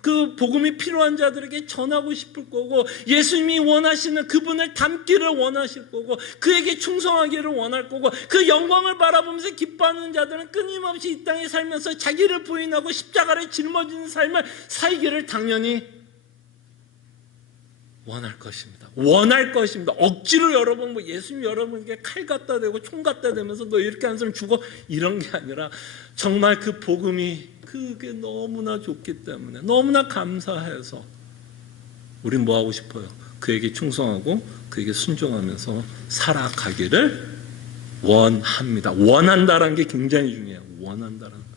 그 복음이 필요한 자들에게 전하고 싶을 거고 예수님이 원하시는 그분을 닮기를 원하실 거고 그에게 충성하기를 원할 거고 그 영광을 바라보면서 기뻐하는 자들은 끊임없이 이 땅에 살면서 자기를 부인하고 십자가를 짊어지는 삶을 살기를 당연히 원할 것입니다. 원할 것입니다. 억지로 여러분 뭐 예수님 여러분에게 칼 갖다 대고 총 갖다 대면서 너 이렇게 한 사람 죽어 이런 게 아니라 정말 그 복음이 그게 너무나 좋기 때문에 너무나 감사해서 우린 뭐 하고 싶어요? 그에게 충성하고 그에게 순종하면서 살아가기를 원합니다. 원한다라는 게 굉장히 중요해요. 원한다라는 거죠.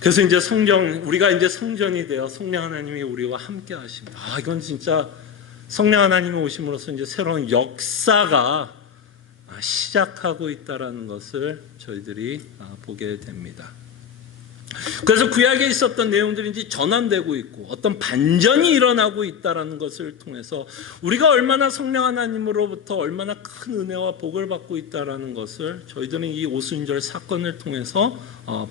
그래서 이제 우리가 이제 성전이 되어 성령 하나님이 우리와 함께 하십니다. 이건 진짜 성령 하나님이 오심으로써 이제 새로운 역사가 시작하고 있다라는 것을 저희들이 보게 됩니다. 그래서 구약에 있었던 내용들이 이제 전환되고 있고 어떤 반전이 일어나고 있다는 것을 통해서 우리가 얼마나 성령 하나님으로부터 얼마나 큰 은혜와 복을 받고 있다는 것을 저희들은 이 오순절 사건을 통해서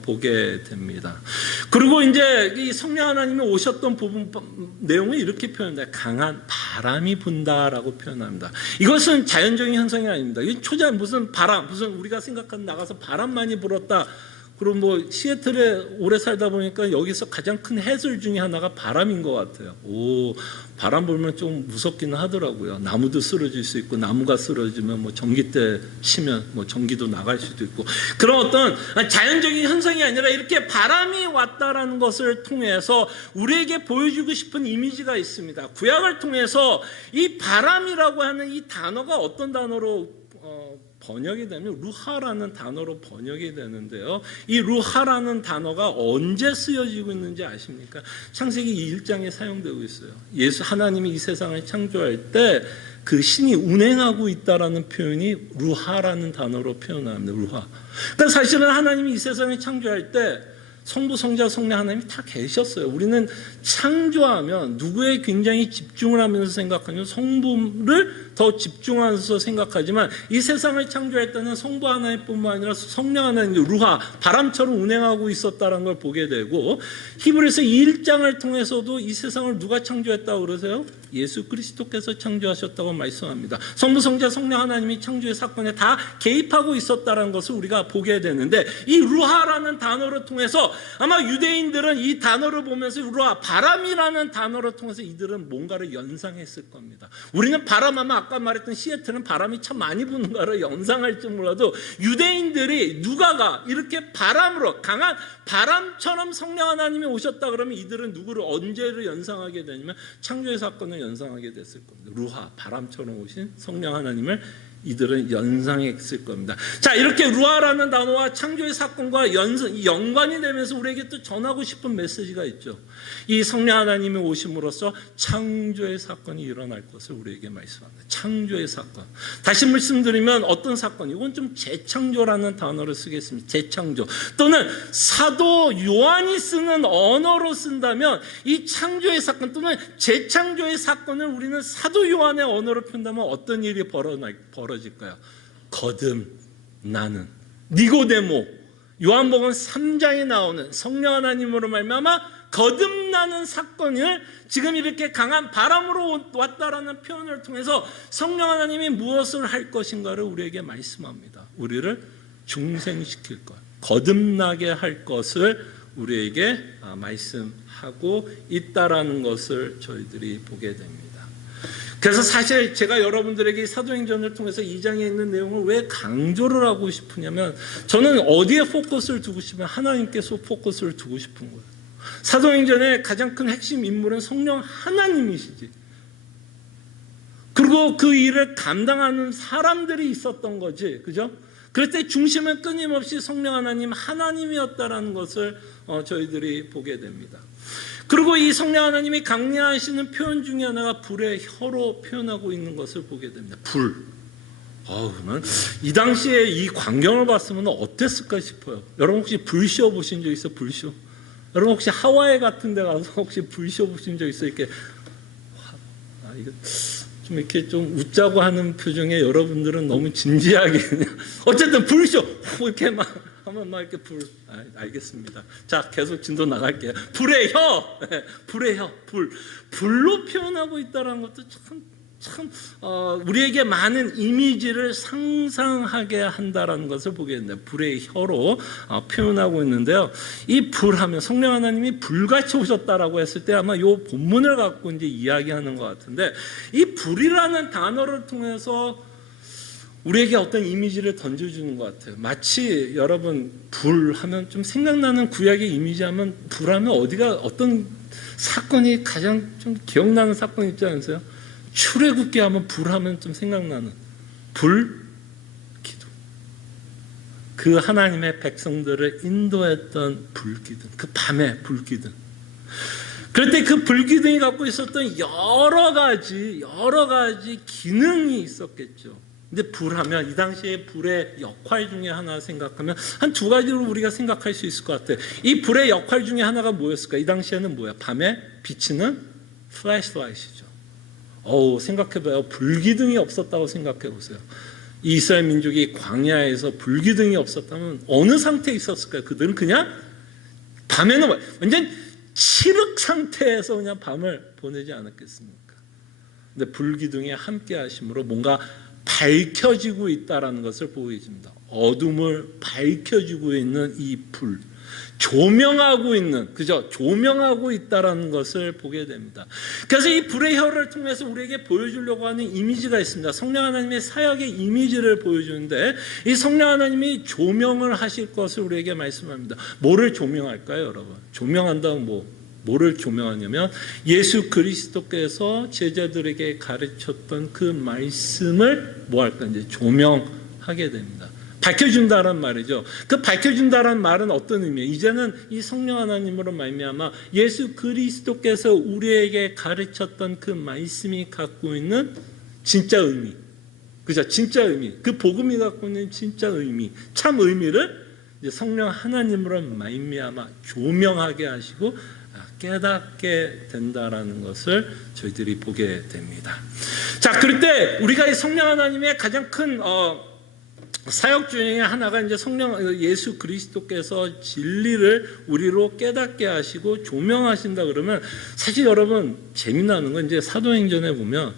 보게 됩니다. 그리고 이제 이 성령 하나님이 오셨던 부분 내용을 이렇게 표현합니다. 강한 바람이 분다라고 표현합니다. 이것은 자연적인 현상이 아닙니다. 이 초자 무슨 바람, 무슨 우리가 생각하는 나가서 바람 많이 불었다. 그리고 뭐 시애틀에 오래 살다 보니까 여기서 가장 큰 해설 중에 하나가 바람인 것 같아요. 바람 불면 좀 무섭기는 하더라고요. 나무도 쓰러질 수 있고 나무가 쓰러지면 뭐 전기대 치면 뭐 전기도 나갈 수도 있고 그런 어떤 자연적인 현상이 아니라 이렇게 바람이 왔다라는 것을 통해서 우리에게 보여주고 싶은 이미지가 있습니다. 구약을 통해서 이 바람이라고 하는 이 단어가 어떤 단어로 번역이 되면 루하라는 단어로 번역이 되는데요. 이 루하라는 단어가 언제 쓰여지고 있는지 아십니까? 창세기 1장에 사용되고 있어요. 하나님이 이 세상을 창조할 때 그 신이 운행하고 있다라는 표현이 루하라는 단어로 표현합니다. 루하. 그러니까 사실은 하나님이 이 세상을 창조할 때 성부, 성자, 성령 하나님이 다 계셨어요. 우리는 창조하면 누구에 굉장히 집중을 하면서 생각하면 성부를 더 집중하면서 생각하지만 이 세상을 창조할 때는 성부 하나님뿐만 아니라 성령 하나님, 루하, 바람처럼 운행하고 있었다는 걸 보게 되고 히브리서 1장을 통해서도 이 세상을 누가 창조했다고 그러세요? 예수 그리스도께서 창조하셨다고 말씀합니다. 성부, 성자, 성령 하나님이 창조의 사건에 다 개입하고 있었다는 것을 우리가 보게 되는데 이 루하라는 단어를 통해서 아마 유대인들은 이 단어를 보면서 루하, 바람이라는 단어를 통해서 이들은 뭔가를 연상했을 겁니다. 우리는 바람하면 아까 말했던 시애틀은 바람이 참 많이 부는 거를 연상할지 몰라도 유대인들이 누가가 이렇게 바람으로 강한 바람처럼 성령 하나님이 오셨다 그러면 이들은 누구를 언제를 연상하게 되냐면 창조의 사건을 연상하게 됐을 겁니다. 루하, 바람처럼 오신 성령 하나님을 이들은 연상했을 겁니다. 자, 이렇게 루하라는 단어와 창조의 사건과 연관이 되면서 우리에게 또 전하고 싶은 메시지가 있죠. 이 성령 하나님이 오심으로써 창조의 사건이 일어날 것을 우리에게 말씀합니다. 창조의 사건. 다시 말씀드리면 어떤 사건? 이건 좀 재창조라는 단어를 쓰겠습니다. 재창조. 또는 사도 요한이 쓰는 언어로 쓴다면 이 창조의 사건 또는 재창조의 사건을 우리는 사도 요한의 언어로 표현하면 어떤 일이 벌어질까요? 거듭나는 니고데모, 요한복음 3장에 나오는 성령 하나님으로 말미암아 거듭나는 사건을 지금 이렇게 강한 바람으로 왔다라는 표현을 통해서 성령 하나님이 무엇을 할 것인가를 우리에게 말씀합니다. 우리를 중생시킬 것, 거듭나게 할 것을 우리에게 말씀하고 있다라는 것을 저희들이 보게 됩니다. 그래서 사실 제가 여러분들에게 사도행전을 통해서 2장에 있는 내용을 왜 강조를 하고 싶으냐면 저는 어디에 포커스를 두고 싶으면 하나님께서 포커스를 두고 싶은 거예요. 사도행전의 가장 큰 핵심 인물은 성령 하나님이시지. 그리고 그 일을 감당하는 사람들이 있었던 거지. 그죠? 그럴 때 중심은 끊임없이 성령 하나님이었다라는 것을 저희들이 보게 됩니다. 그리고 이 성령 하나님이 강림하시는 표현 중에 하나가 불의 혀로 표현하고 있는 것을 보게 됩니다. 불. 이 당시에 이 광경을 봤으면 어땠을까 싶어요. 여러분 혹시 불쇼 보신 적 있어요? 불쇼? 여러분 혹시 하와이 같은 데 가서 혹시 불쇼 보신 적 있어요? 이렇게 이거 좀 이렇게 좀 웃자고 하는 표정에 여러분들은 너무 진지하게 그냥 어쨌든 불쇼 이렇게 막 하면 막 이렇게 알겠습니다. 자, 계속 진도 나갈게요. 불의 혀, 불의 혀, 불로 표현하고 있다는 것도 참 우리에게 많은 이미지를 상상하게 한다라는 것을 보게 됩니다. 불의 혀로 표현하고 있는데요. 이 불하면 성령 하나님이 불같이 오셨다라고 했을 때 아마 이 본문을 갖고 이제 이야기하는 것 같은데 이 불이라는 단어를 통해서 우리에게 어떤 이미지를 던져주는 것 같아요. 마치 여러분 불하면 좀 생각나는 구약의 이미지하면 불하면 어디가 어떤 사건이 가장 좀 기억나는 사건 있지 않으세요? 출애굽기 하면 불하면 좀 생각나는 불 기둥. 그 하나님의 백성들을 인도했던 불기둥. 그 밤의 불기둥. 그럴 때 그 불기둥이 갖고 있었던 여러 가지 기능이 있었겠죠. 근데 불하면 이 당시에 불의 역할 중에 하나 생각하면 한 두 가지로 우리가 생각할 수 있을 것 같아요. 이 불의 역할 중에 하나가 뭐였을까? 이 당시에는 뭐야? 밤에 비치는 플래시라이트죠. 생각해봐요. 불기둥이 없었다고 생각해보세요. 이스라엘 민족이 광야에서 불기둥이 없었다면 어느 상태에 있었을까요? 그들은 그냥 밤에는 완전 칠흑 상태에서 그냥 밤을 보내지 않았겠습니까? 근데 불기둥이 함께 하심으로 뭔가 밝혀지고 있다는 것을 보여줍니다. 어둠을 밝혀주고 있는 이 불, 조명하고 있는, 그죠? 조명하고 있다는 것을 보게 됩니다. 그래서 이 불의 혀를 통해서 우리에게 보여주려고 하는 이미지가 있습니다. 성령 하나님의 사역의 이미지를 보여주는데 이 성령 하나님이 조명을 하실 것을 우리에게 말씀합니다. 뭐를 조명할까요, 여러분? 조명한다면 뭐를 조명하냐면 예수 그리스도께서 제자들에게 가르쳤던 그 말씀을 뭐할까? 이제 조명하게 됩니다. 밝혀준다란 말이죠. 그 밝혀준다란 말은 어떤 의미예요? 이제는 이 성령 하나님으로 말미암아 예수 그리스도께서 우리에게 가르쳤던 그 말씀이 갖고 있는 진짜 의미, 그죠? 진짜 의미, 그 복음이 갖고 있는 진짜 의미, 참 의미를 이제 성령 하나님으로 말미암아 조명하게 하시고 깨닫게 된다라는 것을 저희들이 보게 됩니다. 자, 그럴 때 우리가 이 성령 하나님의 가장 큰 사역 중에 하나가 이제 성령 예수 그리스도께서 진리를 우리로 깨닫게 하시고 조명하신다 그러면 사실 여러분 재미나는 건 이제 사도행전에 보면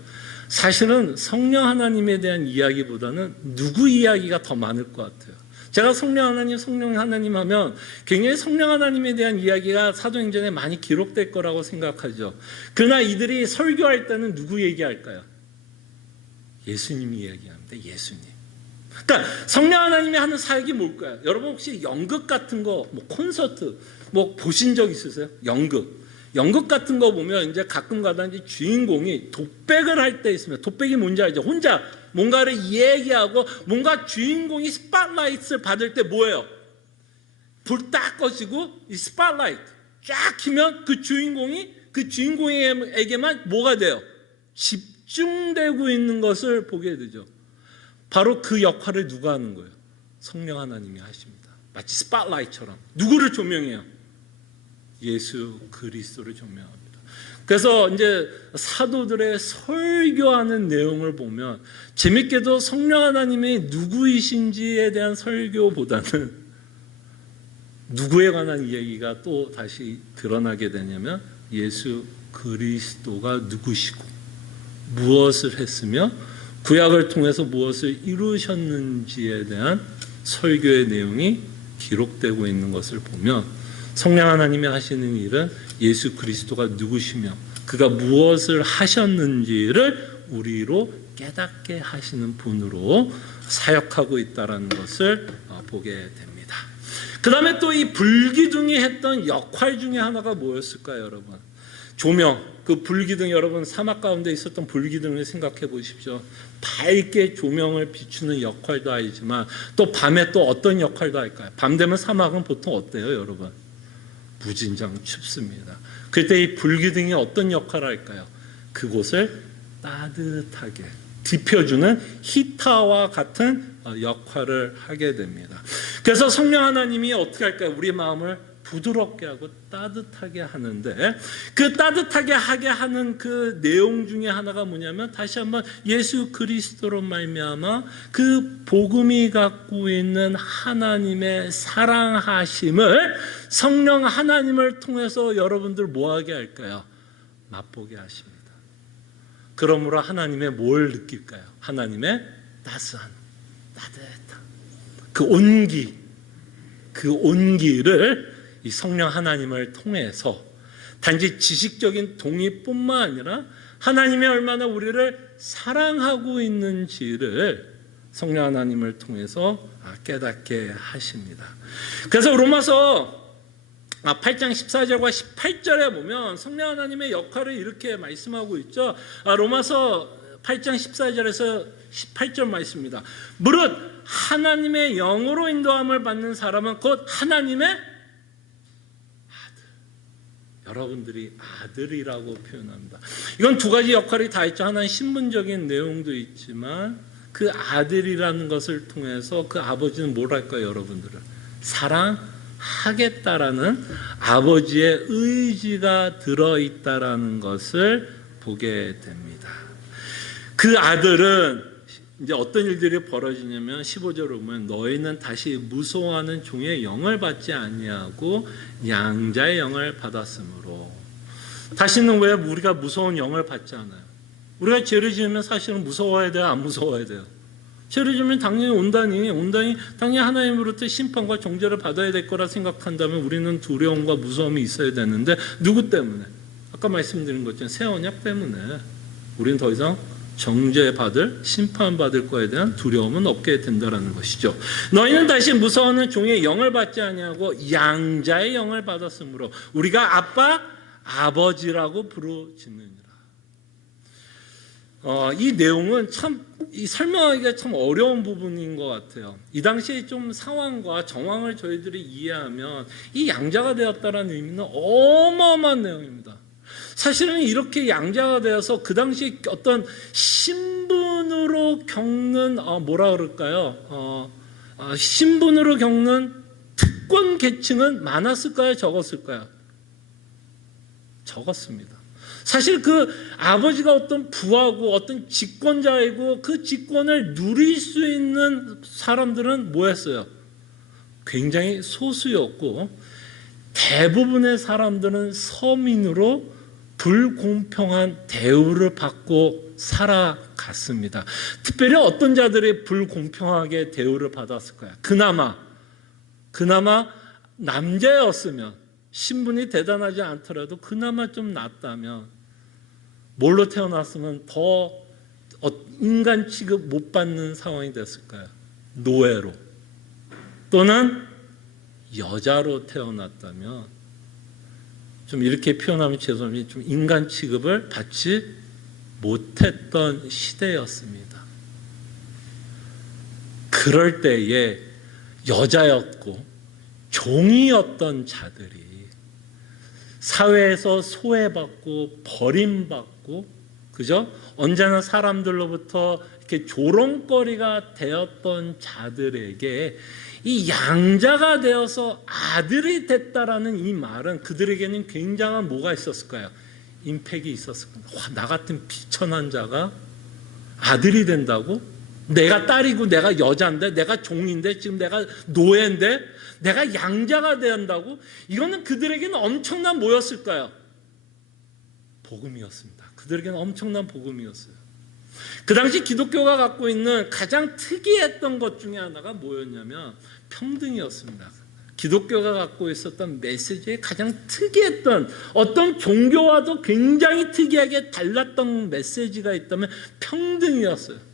사실은 성령 하나님에 대한 이야기보다는 누구 이야기가 더 많을 것 같아요. 제가 성령 하나님 하면 굉장히 성령 하나님에 대한 이야기가 사도행전에 많이 기록될 거라고 생각하죠. 그러나 이들이 설교할 때는 누구 얘기할까요? 예수님 이야기합니다. 예수님. 그러니까 성령 하나님이 하는 사역이 뭘까요? 여러분 혹시 연극 같은 거, 콘서트, 보신 적 있으세요? 연극 같은 거 보면 이제 가끔 가다 이제 주인공이 독백을 할 때 있으면, 독백이 뭔지 알죠? 혼자 뭔가를 얘기하고 뭔가 주인공이 스팟라이트를 받을 때 뭐예요? 불 딱 꺼지고 이 스팟라이트 쫙 키면 그 주인공에게만 뭐가 돼요? 집중되고 있는 것을 보게 되죠. 바로 그 역할을 누가 하는 거예요? 성령 하나님이 하십니다. 마치 스팟라이트처럼. 누구를 조명해요? 예수 그리스도를 조명합니다. 그래서 이제 사도들의 설교하는 내용을 보면 재밌게도 성령 하나님이 누구이신지에 대한 설교보다는 누구에 관한 이야기가 또 다시 드러나게 되냐면 예수 그리스도가 누구시고 무엇을 했으며 구약을 통해서 무엇을 이루셨는지에 대한 설교의 내용이 기록되고 있는 것을 보면 성령 하나님이 하시는 일은 예수 그리스도가 누구시며 그가 무엇을 하셨는지를 우리로 깨닫게 하시는 분으로 사역하고 있다는 것을 보게 됩니다. 그 다음에 또 이 불기둥이 했던 역할 중에 하나가 뭐였을까요, 여러분? 조명. 그 불기둥, 여러분 사막 가운데 있었던 불기둥을 생각해 보십시오. 밝게 조명을 비추는 역할도 알지만 또 밤에 또 어떤 역할도 할까요? 밤 되면 사막은 보통 어때요, 여러분? 무진장 춥습니다. 그때 이 불기둥이 어떤 역할을 할까요? 그곳을 따뜻하게 데펴주는 히터와 같은 역할을 하게 됩니다. 그래서 성령 하나님이 어떻게 할까요? 우리 마음을 부드럽게 하고 따뜻하게 하는데 그 따뜻하게 하게 하는 그 내용 중에 하나가 뭐냐면 다시 한번 예수 그리스도로 말미암아 그 복음이 갖고 있는 하나님의 사랑하심을 성령 하나님을 통해서 여러분들 뭐하게 할까요? 맛보게 하십니다. 그러므로 하나님의 뭘 느낄까요? 하나님의 따뜻한 그 온기를 이 성령 하나님을 통해서 단지 지식적인 동의뿐만 아니라 하나님이 얼마나 우리를 사랑하고 있는지를 성령 하나님을 통해서 깨닫게 하십니다. 그래서 로마서 8장 14절과 18절에 보면 성령 하나님의 역할을 이렇게 말씀하고 있죠. 로마서 8장 14절에서 18절 말씀입니다. 무릇 하나님의 영으로 인도함을 받는 사람은 곧 하나님의 아들. 여러분들이 아들이라고 표현합니다. 이건 두 가지 역할이 다 있죠. 하나는 신분적인 내용도 있지만 그 아들이라는 것을 통해서 그 아버지는 뭘 할까요, 여러분들은? 사랑하겠다라는 아버지의 의지가 들어있다라는 것을 보게 됩니다. 그 아들은 이제 어떤 일들이 벌어지냐면 15절을 보면 너희는 다시 무서워하는 종의 영을 받지 아니하고 양자의 영을 받았으므로. 다시는 왜 우리가 무서운 영을 받지 않아요? 우리가 죄를 지으면 사실은 무서워야 돼요, 안 무서워야 돼요? 죄를 지으면 당연히 온당히 당연히 하나님으로부터 심판과 정죄를 받아야 될 거라 생각한다면 우리는 두려움과 무서움이 있어야 되는데 누구 때문에? 아까 말씀드린 것처럼 새 언약 때문에 우리는 더 이상 정죄받을, 심판받을 거에 대한 두려움은 없게 된다는 것이죠. 너희는 다시 무서워하는 종의 영을 받지 아니하고 양자의 영을 받았으므로 우리가 아빠, 아버지라고 부르짖느니라. 이 내용은 참 설명하기가 참 어려운 부분인 것 같아요. 이 당시에 좀 상황과 정황을 저희들이 이해하면 이 양자가 되었다는 의미는 어마어마한 내용입니다. 사실은 이렇게 양자가 되어서 그 당시 어떤 신분으로 겪는 뭐라 그럴까요? 신분으로 겪는 특권 계층은 많았을까요? 적었을까요? 적었습니다. 사실 그 아버지가 어떤 부하고 어떤 직권자이고 그 직권을 누릴 수 있는 사람들은 뭐였어요? 굉장히 소수였고 대부분의 사람들은 서민으로 불공평한 대우를 받고 살아갔습니다. 특별히 어떤 자들이 불공평하게 대우를 받았을까요? 그나마 남자였으면 신분이 대단하지 않더라도 그나마 좀 낫다면 뭘로 태어났으면 더 인간 취급 못 받는 상황이 됐을까요? 노예로 또는 여자로 태어났다면 좀 이렇게 표현하면 죄송합니다. 좀 인간 취급을 받지 못했던 시대였습니다. 그럴 때에 여자였고 종이었던 자들이 사회에서 소외받고 버림받고 그죠? 언제나 사람들로부터 이렇게 조롱거리가 되었던 자들에게 이 양자가 되어서 아들이 됐다라는 이 말은 그들에게는 굉장한 뭐가 있었을까요? 임팩이 있었을 거예요. 와, 나 같은 비천한 자가 아들이 된다고? 내가 딸이고 내가 여자인데 내가 종인데 지금 내가 노예인데 내가 양자가 된다고? 이거는 그들에게는 엄청난 뭐였을까요? 복음이었습니다. 그들에게는 엄청난 복음이었어요. 그 당시 기독교가 갖고 있는 가장 특이했던 것 중에 하나가 뭐였냐면 평등이었습니다. 기독교가 갖고 있었던 메시지에 가장 특이했던 어떤 종교와도 굉장히 특이하게 달랐던 메시지가 있다면 평등이었어요.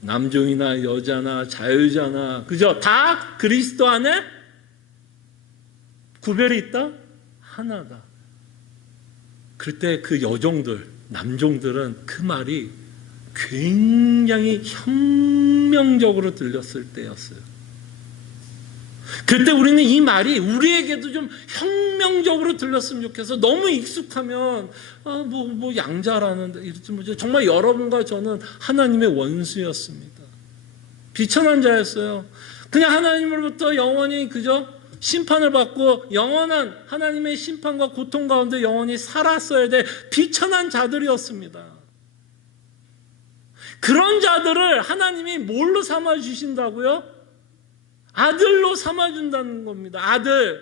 남종이나 여자나 자유자나 그죠? 다 그리스도 안에 구별이 있다? 하나다. 그때 그 여종들, 남종들은 그 말이 굉장히 혁명적으로 들렸을 때였어요. 그때 우리는 이 말이 우리에게도 좀 혁명적으로 들렸으면 좋겠어. 너무 익숙하면 뭐 양자라는데 이렇지 뭐죠. 정말 여러분과 저는 하나님의 원수였습니다. 비천한 자였어요. 그냥 하나님으로부터 영원히 그저 심판을 받고 영원한 하나님의 심판과 고통 가운데 영원히 살았어야 될 비천한 자들이었습니다. 그런 자들을 하나님이 뭘로 삼아주신다고요? 아들로 삼아준다는 겁니다. 아들.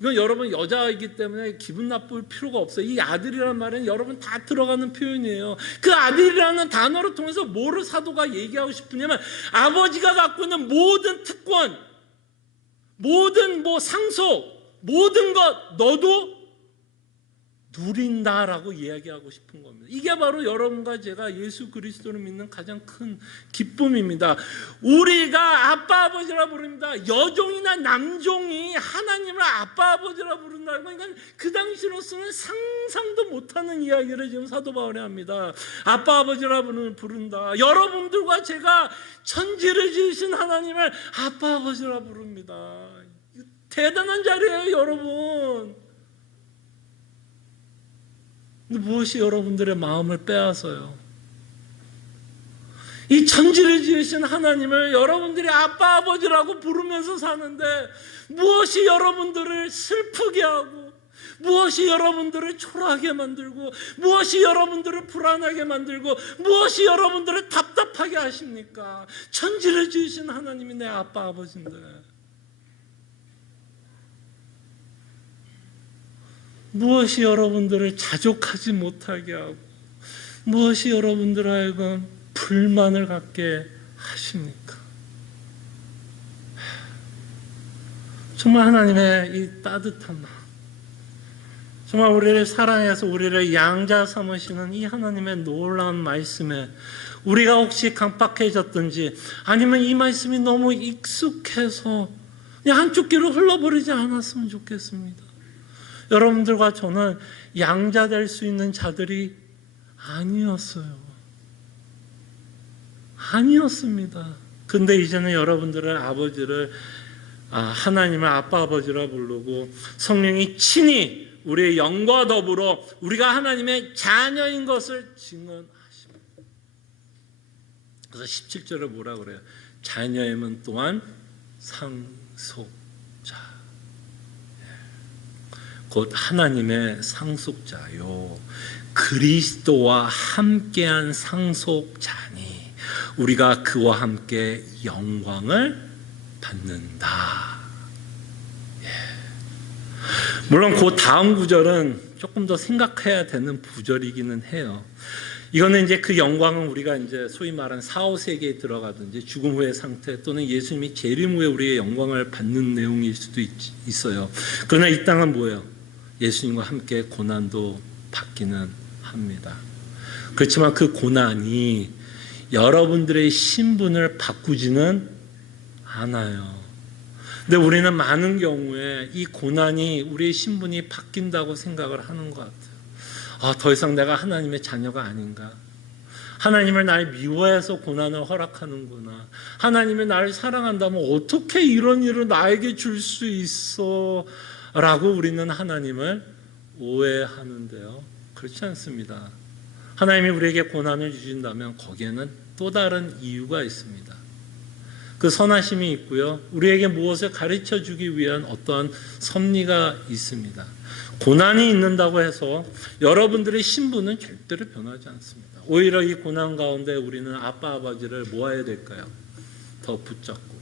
이건 여러분 여자이기 때문에 기분 나쁠 필요가 없어요. 이 아들이라는 말은 여러분 다 들어가는 표현이에요. 그 아들이라는 단어를 통해서 뭐를 사도가 얘기하고 싶으냐면 아버지가 갖고 있는 모든 특권, 모든 상속, 모든 것 너도 누린다라고 이야기하고 싶은 겁니다. 이게 바로 여러분과 제가 예수 그리스도를 믿는 가장 큰 기쁨입니다. 우리가 아빠 아버지라 부릅니다. 여종이나 남종이 하나님을 아빠 아버지라 부른다는 건 이건 그 당시로서는 상상도 못하는 이야기를 지금 사도 바울이 합니다. 아빠 아버지라 부른다. 여러분들과 제가 천지를 지으신 하나님을 아빠 아버지라 부릅니다. 대단한 자리예요, 여러분. 무엇이 여러분들의 마음을 빼앗아요? 이 천지를 지으신 하나님을 여러분들이 아빠 아버지라고 부르면서 사는데 무엇이 여러분들을 슬프게 하고 무엇이 여러분들을 초라하게 만들고 무엇이 여러분들을 불안하게 만들고 무엇이 여러분들을 답답하게 하십니까? 천지를 지으신 하나님이 내 아빠 아버지인데 무엇이 여러분들을 자족하지 못하게 하고 무엇이 여러분들 하여금 불만을 갖게 하십니까? 정말 하나님의 이 따뜻한 마음, 정말 우리를 사랑해서 우리를 양자 삼으시는 이 하나님의 놀라운 말씀에 우리가 혹시 강박해졌든지 아니면 이 말씀이 너무 익숙해서 그냥 한쪽 귀로 흘러버리지 않았으면 좋겠습니다. 여러분들과 저는 양자 될 수 있는 자들이 아니었어요. 아니었습니다. 근데 이제는 여러분들을 아버지를 하나님을 아빠 아버지라 부르고 성령이 친히 우리의 영과 더불어 우리가 하나님의 자녀인 것을 증언하십니다. 그래서 17절에 뭐라 그래요? 자녀임은 또한 상속자. 곧 하나님의 상속자요. 그리스도와 함께한 상속자니 우리가 그와 함께 영광을 받는다. 물론 그 다음 구절은 조금 더 생각해야 되는 구절이기는 해요. 이거는 이제 그 영광은 우리가 이제 소위 말하는 4, 5세기에 들어가든지 죽음 후의 상태 또는 예수님이 재림 후에 우리의 영광을 받는 내용일 수도 있어요. 그러나 이 땅은 뭐예요? 예수님과 함께 고난도 받기는 합니다. 그렇지만 그 고난이 여러분들의 신분을 바꾸지는 않아요. 근데 우리는 많은 경우에 이 고난이 우리의 신분이 바뀐다고 생각을 하는 것 같아요. 더 이상 내가 하나님의 자녀가 아닌가? 하나님을 날 미워해서 고난을 허락하는구나. 하나님이 나를 사랑한다면 어떻게 이런 일을 나에게 줄 수 있어? 라고 우리는 하나님을 오해하는데요. 그렇지 않습니다. 하나님이 우리에게 고난을 주신다면 거기에는 또 다른 이유가 있습니다. 그 선하심이 있고요. 우리에게 무엇을 가르쳐 주기 위한 어떠한 섭리가 있습니다. 고난이 있는다고 해서 여러분들의 신분은 절대로 변하지 않습니다. 오히려 이 고난 가운데 우리는 아빠 아버지를 모아야 될까요? 더 붙잡고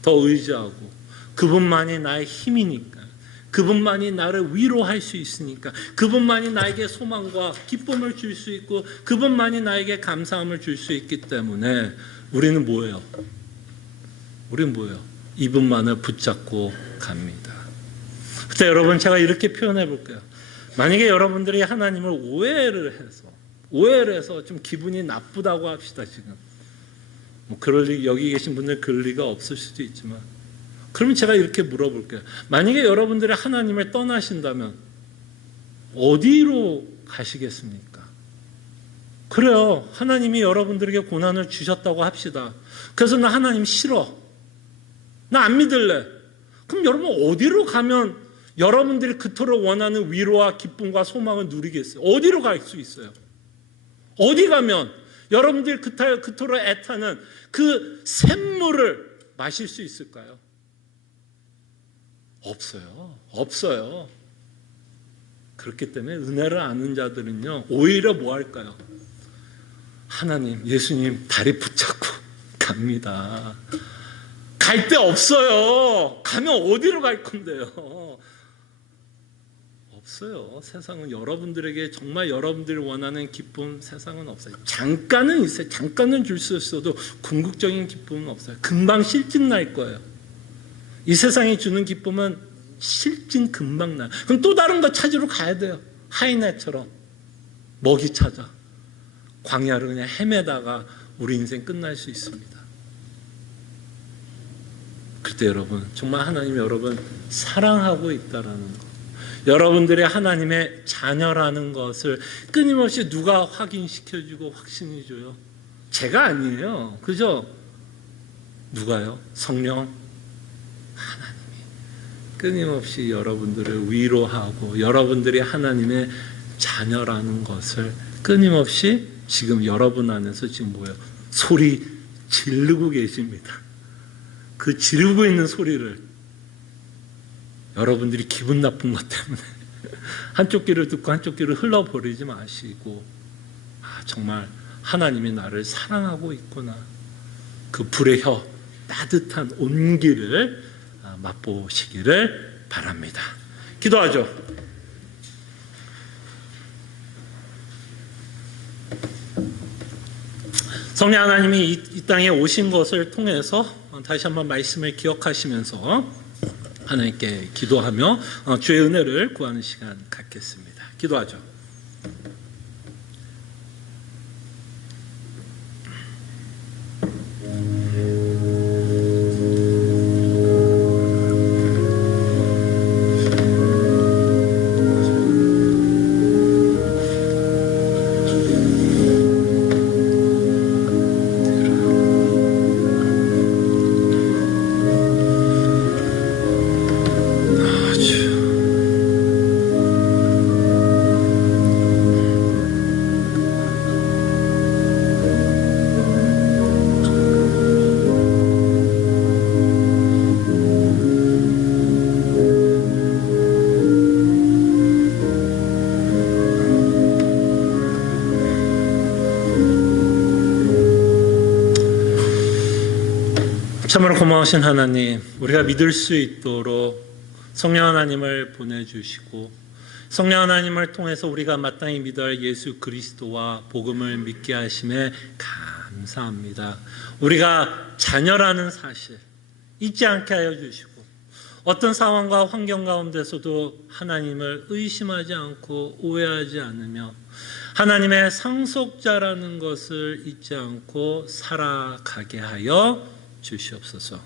더 의지하고 그분만이 나의 힘이니까 그분만이 나를 위로할 수 있으니까 그분만이 나에게 소망과 기쁨을 줄 수 있고 그분만이 나에게 감사함을 줄 수 있기 때문에 우리는 뭐예요? 우리는 뭐예요? 이분만을 붙잡고 갑니다. 그때 여러분 제가 이렇게 표현해 볼게요. 만약에 여러분들이 하나님을 오해를 해서 좀 기분이 나쁘다고 합시다. 지금 여기 계신 분들 그럴 리가 없을 수도 있지만 그러면 제가 이렇게 물어볼게요. 만약에 여러분들이 하나님을 떠나신다면 어디로 가시겠습니까? 그래요. 하나님이 여러분들에게 고난을 주셨다고 합시다. 그래서 나 하나님 싫어. 나 안 믿을래. 그럼 여러분 어디로 가면 여러분들이 그토록 원하는 위로와 기쁨과 소망을 누리겠어요? 어디로 갈 수 있어요? 어디 가면 여러분들이 그토록 애타는 그 샘물을 마실 수 있을까요? 없어요. 그렇기 때문에 은혜를 아는 자들은요 오히려 뭐 할까요? 하나님, 예수님 다리 붙잡고 갑니다. 갈 데 없어요. 가면 어디로 갈 건데요? 없어요. 세상은 여러분들에게 정말 여러분들이 원하는 기쁨 세상은 없어요. 잠깐은 있어요. 잠깐은 줄 수 있어도 궁극적인 기쁨은 없어요. 금방 실증 날 거예요. 이 세상이 주는 기쁨은 실증 금방 나요. 그럼 또 다른 거 찾으러 가야 돼요. 하이네처럼 먹이 찾아 광야를 그냥 헤매다가 우리 인생 끝날 수 있습니다. 그때 여러분 정말 하나님이 여러분 사랑하고 있다라는 것, 여러분들이 하나님의 자녀라는 것을 끊임없이 누가 확인시켜주고 확신해줘요? 제가 아니에요. 그죠? 누가요? 성령 하나님이 끊임없이 여러분들을 위로하고 여러분들이 하나님의 자녀라는 것을 끊임없이 지금 여러분 안에서 지금 뭐예요? 소리 지르고 계십니다. 그 지르고 있는 소리를 여러분들이 기분 나쁜 것 때문에 한쪽 귀를 듣고 한쪽 귀를 흘러버리지 마시고, 정말 하나님이 나를 사랑하고 있구나, 그 불의 혀 따뜻한 온기를 맛보시기를 바랍니다. 기도하죠. 성령 하나님이 이 땅에 오신 것을 통해서 다시 한번 말씀을 기억하시면서 하나님께 기도하며 주의 은혜를 구하는 시간 갖겠습니다. 기도하죠. 참으로 고마우신 하나님, 우리가 믿을 수 있도록 성령 하나님을 보내주시고 성령 하나님을 통해서 우리가 마땅히 믿어야 할 예수 그리스도와 복음을 믿게 하심에 감사합니다. 우리가 자녀라는 사실 잊지 않게 하여 주시고, 어떤 상황과 환경 가운데서도 하나님을 의심하지 않고 오해하지 않으며 하나님의 상속자라는 것을 잊지 않고 살아가게 하여 주시옵소서.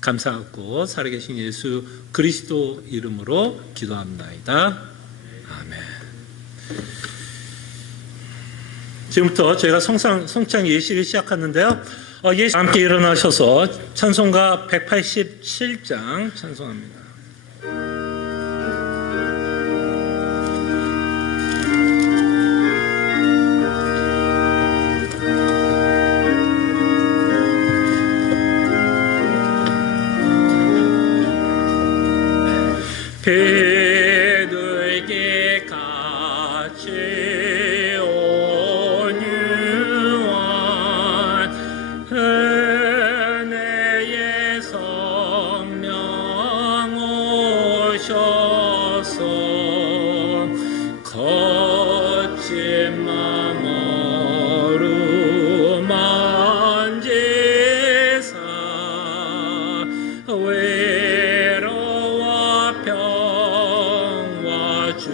감사하고 살아계신 예수 그리스도 이름으로 기도합나이다. 아멘. 지금부터 저희가 성찬 예식을 시작하는데요. 함께 일어나셔서 찬송가 187장 찬송합니다. 비둘기 같이 온유한 은혜의 성령 오셔서 거친 맘 어루만지사 외로워 평화 주소서.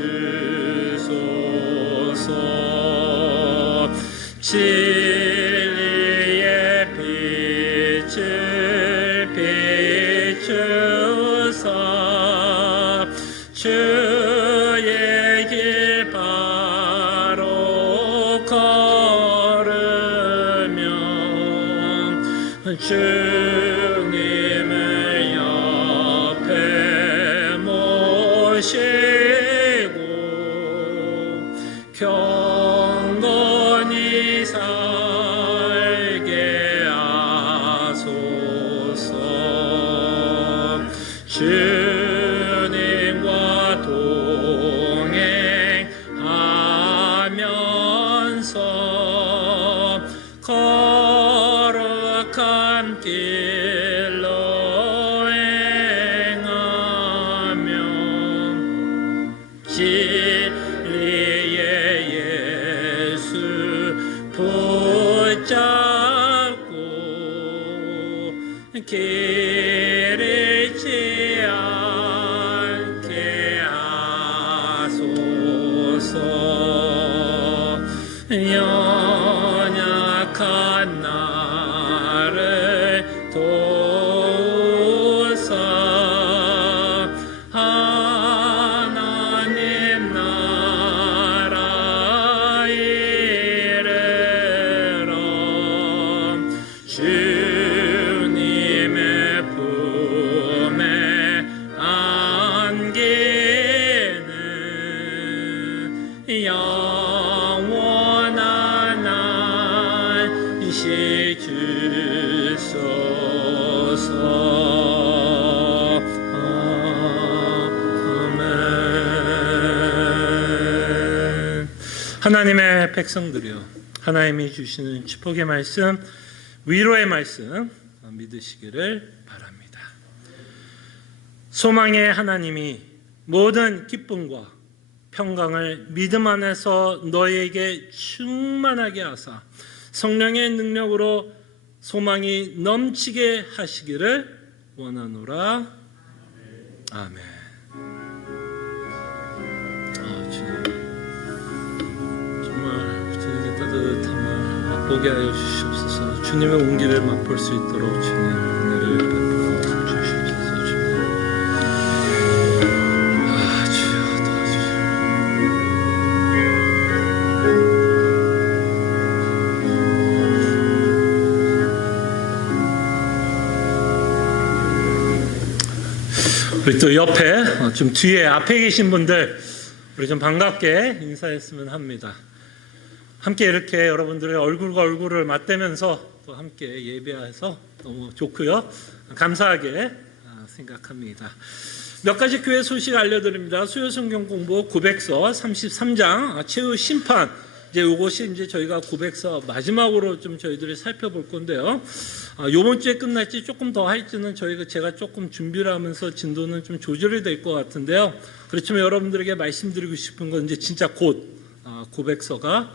진리의 빛을 비추사 주의 길 바로 걸으면 주님의 옆에 모시고 경건히 살게 하소서. 주님과 동행하면서 거룩한 길로 행하며 진리의 예수 붙잡고 길 잃지 않게 하소서. 연약한 나를 도우사 하나님 나라 이르러 주님의 품에 안기는 영원한 안식 주소서. 아멘. 하나님의 백성들이여, 하나님이 주시는 축복의 말씀, 위로의 말씀 믿으시기를 바랍니다. 소망의 하나님이 모든 기쁨과 평강을 믿음 안에서 너희에게 충만하게 하사 성령의 능력으로 소망이 넘치게 하시기를 원하노라. 아멘. 주님, 정말 주님의 따뜻한 말 맛보게 하여 주시옵소서. 주님의 온기를 맛볼 수 있도록 주님 은혜를 베풀어 주시옵소서. 주님, 주여 도와주시옵소서. 우리 또 옆에 좀 뒤에 앞에 계신 분들 우리 좀 반갑게 인사했으면 합니다. 함께 이렇게 여러분들의 얼굴과 얼굴을 맞대면서 또 함께 예배해서 너무 좋고요. 감사하게 생각합니다. 몇 가지 교회 소식 알려드립니다. 수요 성경 공부 고백서 33장 최후 심판, 이제 이것이 이제 저희가 고백서 마지막으로 좀 저희들이 살펴볼 건데요. 이번 주에 끝날지 조금 더 할지는 제가 조금 준비를 하면서 진도는 좀 조절이 될 것 같은데요. 그렇지만 여러분들에게 말씀드리고 싶은 건 이제 진짜 곧 고백서가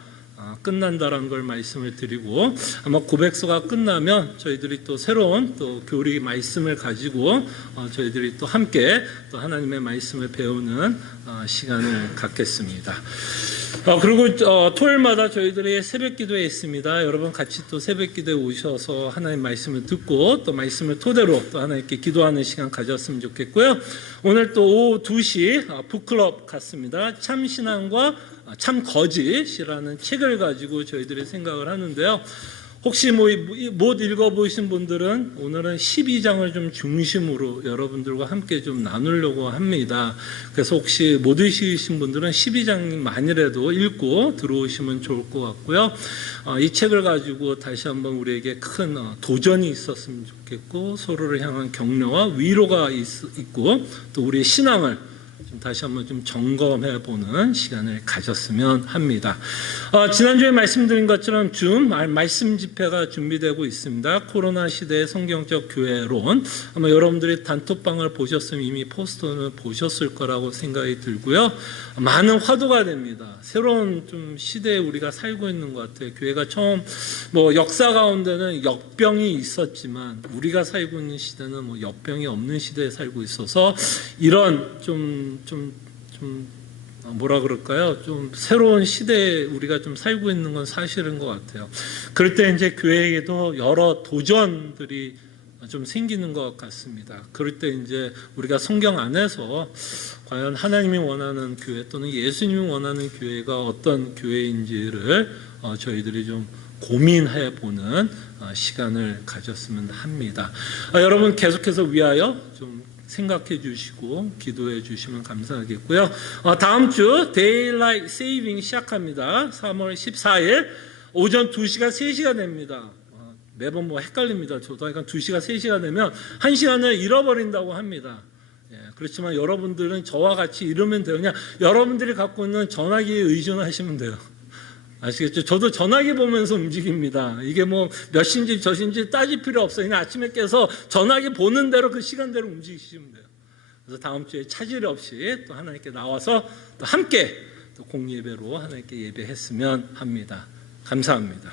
끝난다라는 걸 말씀을 드리고, 아마 고백서가 끝나면 저희들이 또 새로운 또 교리 말씀을 가지고 저희들이 또 함께 또 하나님의 말씀을 배우는 시간을 갖겠습니다. 그리고 토요일마다 저희들이 새벽 기도회 있습니다. 여러분 같이 또 새벽 기도에 오셔서 하나님 말씀을 듣고 또 말씀을 토대로 또 하나님께 기도하는 시간 가졌으면 좋겠고요. 오늘 또 오후 2시 북클럽 갔습니다. 참신앙과 참 거짓이라는 책을 가지고 저희들이 생각을 하는데요. 혹시 못 읽어보신 분들은 오늘은 12장을 좀 중심으로 여러분들과 함께 좀 나누려고 합니다. 그래서 혹시 못 읽으신 분들은 12장만이라도 읽고 들어오시면 좋을 것 같고요. 이 책을 가지고 다시 한번 우리에게 큰 도전이 있었으면 좋겠고, 서로를 향한 격려와 위로가 있고, 또 우리의 신앙을 다시 한번 좀 점검해보는 시간을 가졌으면 합니다. 지난주에 말씀드린 것처럼 말씀 집회가 준비되고 있습니다. 코로나 시대의 성경적 교회론, 아마 여러분들이 단톡방을 보셨으면 이미 포스터는 보셨을 거라고 생각이 들고요. 많은 화두가 됩니다. 새로운 좀 시대에 우리가 살고 있는 것 같아요. 교회가 처음 역사 가운데는 역병이 있었지만 우리가 살고 있는 시대는 역병이 없는 시대에 살고 있어서 이런 좀 뭐라 그럴까요? 좀 새로운 시대에 우리가 좀 살고 있는 건 사실인 것 같아요. 그럴 때 이제 교회에게도 여러 도전들이 좀 생기는 것 같습니다. 그럴 때 이제 우리가 성경 안에서 과연 하나님이 원하는 교회 또는 예수님이 원하는 교회가 어떤 교회인지를 저희들이 좀 고민해 보는 시간을 가졌으면 합니다. 여러분 계속해서 위하여 좀 생각해 주시고 기도해 주시면 감사하겠고요. 다음 주 데일라이트 세이빙 시작합니다. 3월 14일 오전 2시가 3시가 됩니다. 매번 헷갈립니다. 저도 약간 2시가 3시가 되면 1시간을 잃어버린다고 합니다. 그렇지만 여러분들은 저와 같이 이러면 돼요. 그냥 여러분들이 갖고 있는 전화기에 의존하시면 돼요. 아시겠죠? 저도 전화기 보면서 움직입니다. 이게 몇 시인지 저 시인지 따질 필요 없어요. 그냥 아침에 깨서 전화기 보는 대로 그 시간대로 움직이시면 돼요. 그래서 다음 주에 차질 없이 또 하나님께 나와서 또 함께 또 공예배로 하나님께 예배했으면 합니다. 감사합니다.